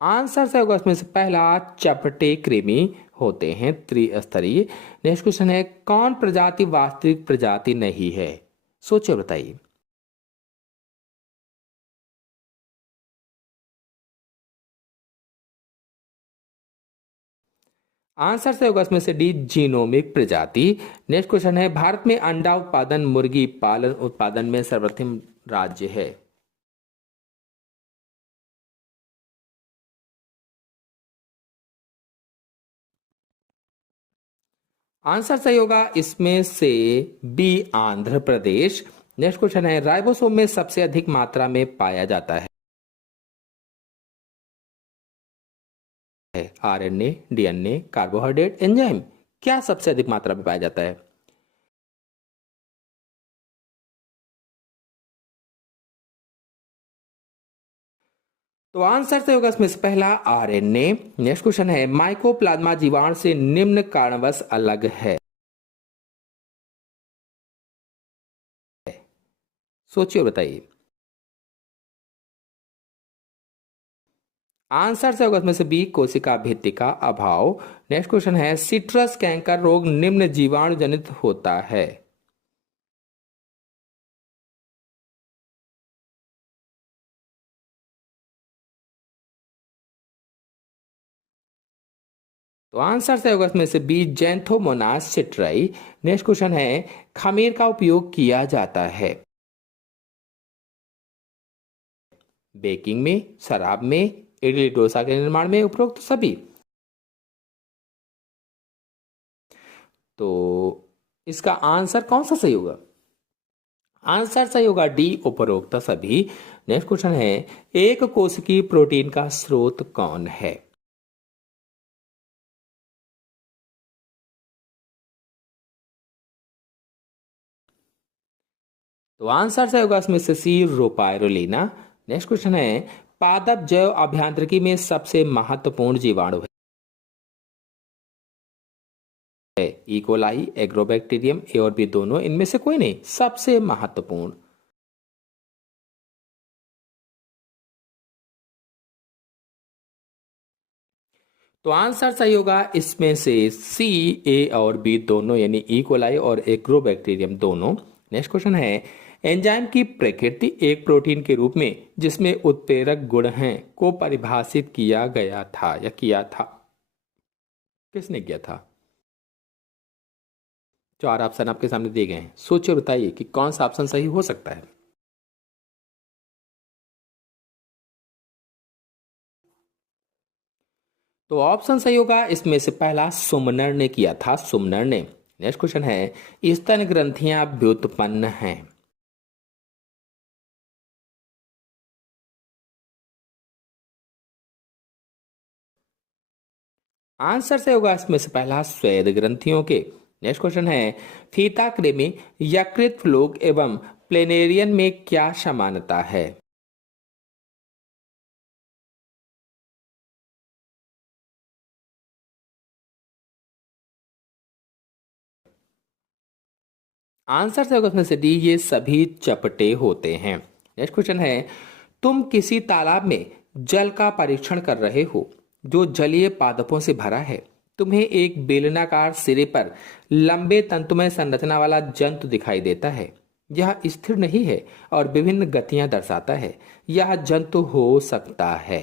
आंसर सही होगा इसमें से पहला, चपटे कृमि होते हैं त्रिस्तरीय। नेक्स्ट क्वेश्चन है, कौन प्रजाति वास्तविक प्रजाति नहीं है? सोचिए बताइए। आंसर से होगा इसमें से डी, जीनोमिक प्रजाति। नेक्स्ट क्वेश्चन है, भारत में अंडा उत्पादन, मुर्गी पालन उत्पादन में सर्वप्रथम राज्य है? आंसर सही होगा इसमें से B, Andhra Pradesh. Next question है, राइबोसोम में सबसे अधिक मात्रा में पाया जाता है? आरएनए, डीएनए, कार्बोहाइड्रेट, एंजाइम, क्या सबसे अधिक मात्रा में पाया जाता है? तो आंसर सही होगा इसमें से पहला, आरएनए। नेक्स्ट क्वेश्चन है, माइकोप्लाज्मा जीवाणु से निम्न कारणवश अलग है? सोचिए और बताइए। आंसर से होगा इसमें से बी, कोशिका भित्ति का अभाव। नेक्स्ट क्वेश्चन है, सिट्रस कैंकर रोग निम्न जीवाणु जनित होता है? तो आंसर से होगा इसमें से B, Xanthomonas citri. Next question है, खमीर का उपयोग किया जाता है? बेकिंग में, शराब में, इडली डोसा के निर्माण में, उपरोक्त सभी। तो इसका आंसर कौन सा सही होगा? आंसर सही होगा डी, उपरोक्त सभी। नेक्स्ट क्वेश्चन है, एक कोशिकीय प्रोटीन का स्रोत कौन है? तो आंसर सही होगा इसमें से सी, रोपायरोलिना। नेक्स्ट क्वेश्चन है, पादप जैव अभियांत्रिकी में सबसे महत्वपूर्ण जीवाणु है? इकोलाई, एग्रोबैक्टीरियम, ए और बी दोनों, इनमें से कोई नहीं, सबसे महत्वपूर्ण। तो आंसर सही होगा इसमें से सी, ए और बी दोनों, यानी इकोलाई और एग्रोबैक्टीरियम दोनों। नेक्स्ट क्वेश्चन है, एंजाइम की प्रकृति एक प्रोटीन के रूप में जिसमें उत्प्रेरक गुण हैं को परिभाषित किया गया था या किया था? किसने किया था? चार ऑप्शन आपके सामने दिए गए हैं, सोचिए और बताइए कि कौन सा ऑप्शन सही हो सकता है। तो ऑप्शन सही होगा इसमें से पहला, सुमनर ने किया था, सुमनर ने। नेक्स्ट क्वेश्चन है, स्तन ग्रंथियां व्युत्पन्न हैं? आंसर से होगा इसमें से पहला, स्वेद ग्रंथियों के। नेक्स्ट क्वेश्चन है, फीता कृमि, यकृत फ्लूक एवं प्लेनेरियन में क्या समानता है? आंसर से होगा इसमें से डी, ये सभी चपटे होते हैं। नेक्स्ट क्वेश्चन है, तुम किसी तालाब में जल का परीक्षण कर रहे हो जो जलीय पादपों से भरा है। तुम्हें एक बेलनाकार सिरे पर लंबे तंतुमय संरचना वाला जंतु दिखाई देता है। यह स्थिर नहीं है और विभिन्न गतियां दर्शाता है। यह जंतु हो सकता है?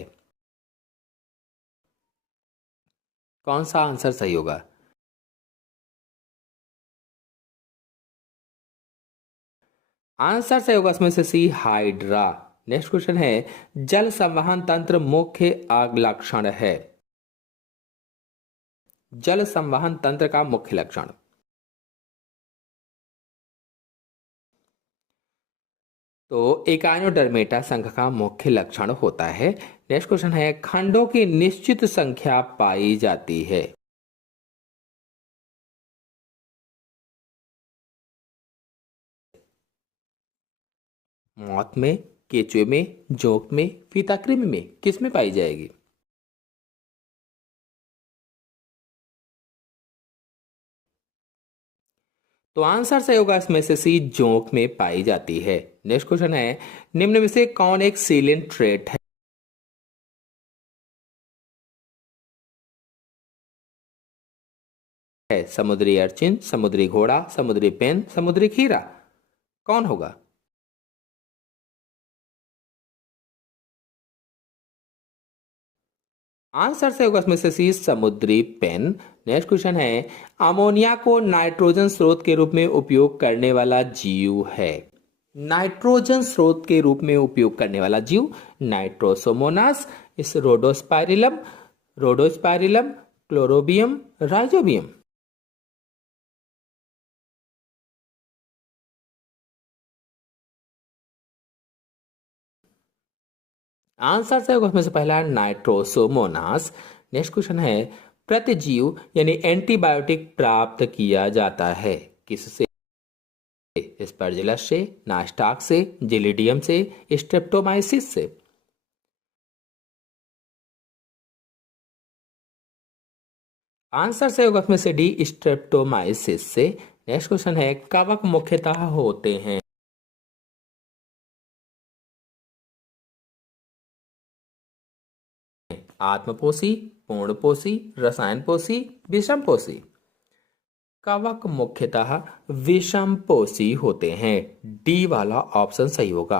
कौन सा आंसर सही होगा? आंसर सही होगा इसमें से सी, हाइड्रा। नेक्स्ट क्वेश्चन है, जल संवहन तंत्र मुख्य लक्षण है? जल संवहन तंत्र का मुख्य लक्षण। तो एकाइनोडर्मेटा संघ का मुख्य लक्षण होता है। नेक्स्ट क्वेश्चन है, खंडों की निश्चित संख्या पाई जाती है। मौत में, केचुए में, जोंक में, फीताकृमि में, किस में पाई जाएगी? तो आंसर सही होगा इसमें से सी, जोंक में पाई जाती है। नेक्स्ट क्वेश्चन है, निम्न में से कौन एक सीलियन ट्रेट है? समुद्री अर्चिन, समुद्री घोड़ा, समुद्री पेन, समुद्री खीरा, कौन होगा? आंसर से होगा इसमें से सी, समुद्री पेन। नेक्स्ट क्वेश्चन है, अमोनिया को नाइट्रोजन स्रोत के रूप में उपयोग करने वाला जीव है। नाइट्रोजन स्रोत के रूप में उपयोग करने वाला जीव, नाइट्रोसोमोनास, इस रोडोस्पाइरिलम, रोडोस्पाइरिलम, क्लोरोबियम, राइजोबियम। आंसर से होगा उसमें से पहला, नाइट्रोसोमोनास। नेक्स्ट क्वेश्चन है, प्रतिजीव यानी एंटीबायोटिक प्राप्त किया जाता है किससे? स्पर्जिलस से, नास्टाक से, जिलिडियम से, स्ट्रेप्टोमाइसिस से। आंसर से होगा उसमें से डी, स्ट्रेप्टोमाइसिस से। नेक्स्ट क्वेश्चन है, कवक मुख्यतः होते हैं आत्मपोषी, पूर्णपोषी, रसायनपोषी, विषमपोषी। कवक मुख्यतः विषमपोषी होते हैं, डी वाला ऑप्शन सही होगा।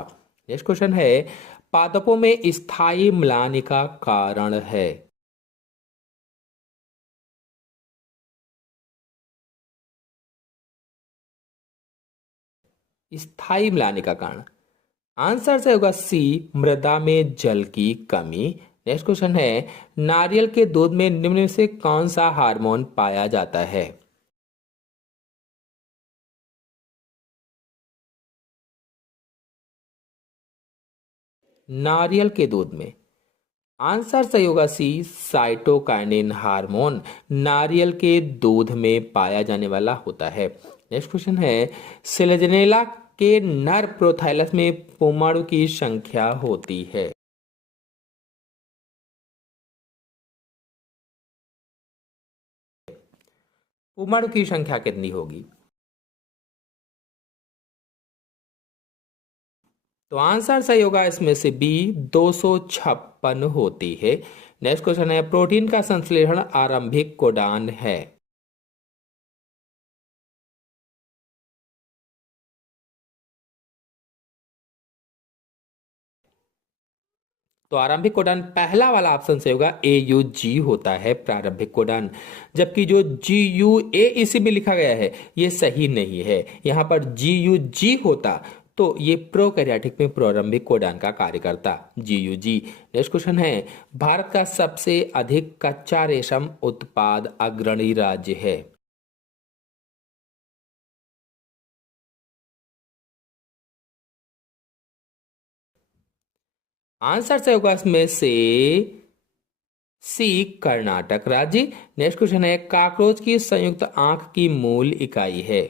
नेक्स्ट क्वेश्चन है, पादपों में स्थायी म्लानि का कारण है? स्थायी म्लानि का कारण, आंसर से होगा सी, मृदा में जल की कमी। नेक्स्ट क्वेश्चन है, नारियल के दूध में निम्न में से कौन सा हार्मोन पाया जाता है? नारियल के दूध में, आंसर सही होगा सी, साइटोकाइनिन हार्मोन नारियल के दूध में पाया जाने वाला होता है। नेक्स्ट क्वेश्चन है, सेलेजनेला के नर प्रोथाइलस में पुमाणु की संख्या होती है? पुमाणु की संख्या कितनी होगी? तो आंसर सही होगा इसमें से बी, 256 होती है। नेक्स्ट क्वेश्चन है, प्रोटीन का संश्लेषण आरंभिक कोडान है? तो आरंभिक कोडान पहला वाला ऑप्शन से होगा, ए यू जी होता है प्रारंभिक कोडान। जबकि जो जी यू ए इसी में लिखा गया है ये सही नहीं है, यहां पर जी यू जी होता तो ये प्रोकैरियोटिक में प्रारंभिक कोडान का कार्य करता, जी यू जी। नेक्स्ट क्वेश्चन है, भारत का सबसे अधिक कच्चा रेशम उत्पाद अग्रणी राज्य है? आंसर से होगा इसमें से सी, कर्नाटक राज्य। नेक्स्ट क्वेश्चन है, कॉकरोच की संयुक्त आंख की मूल इकाई है?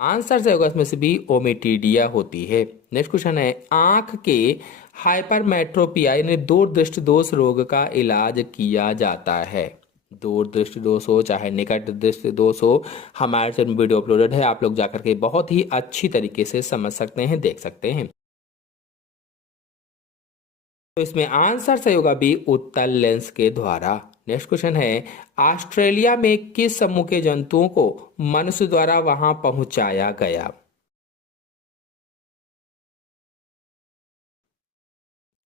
आंसर से होगा इसमें से बी, ओमेटिडिया होती है। नेक्स्ट क्वेश्चन है, आंख के हाइपरमेट्रोपिया यानी दूर दृष्टि दोष रोग का इलाज किया जाता है? दूर दृष्टि दोष हो चाहे निकट दृष्टि दोष हो, हमारे चैनल में वीडियो अपलोडेड है, आप लोग जाकर के बहुत ही अच्छी तरीके से समझ सकते हैं, देख सकते हैं। तो इसमें आंसर सही होगा बी, उत्तल लेंस के द्वारा। नेक्स्ट क्वेश्चन है, ऑस्ट्रेलिया में किस समूह के जंतुओं को मनुष्य द्वारा वहां पहुंचाया गया?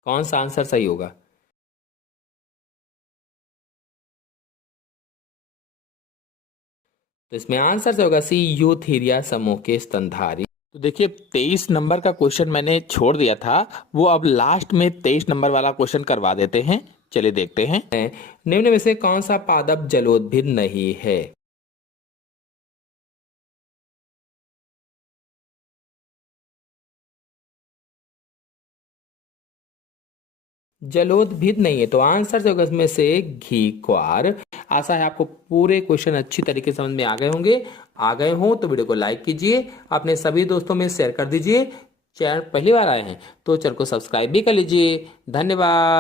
कौन सा आंसर सही होगा? तो इसमें आंसर से होगा सी, यूथीरिया समूह के स्तनधारी। तो देखिए 23 नंबर का क्वेश्चन मैंने छोड़ दिया था, वो अब लास्ट में 23 नंबर वाला क्वेश्चन करवा देते हैं। चलिए देखते हैं, निम्न में से कौन सा पादप जलोदभिद नहीं है? जलोदभिद नहीं है, तो आंसर जो होगा इसमें से घीक्वार। आशा है आपको पूरे क्वेश्चन अच्छी तरीके से समझ में आ गए होंगे। आ गए हों तो वीडियो को लाइक कीजिए, अपने सभी दोस्तों में शेयर कर दीजिए। चैनल पहली बार आए हैं तो चैनल को सब्सक्राइब भी कर लीजिए। धन्यवाद।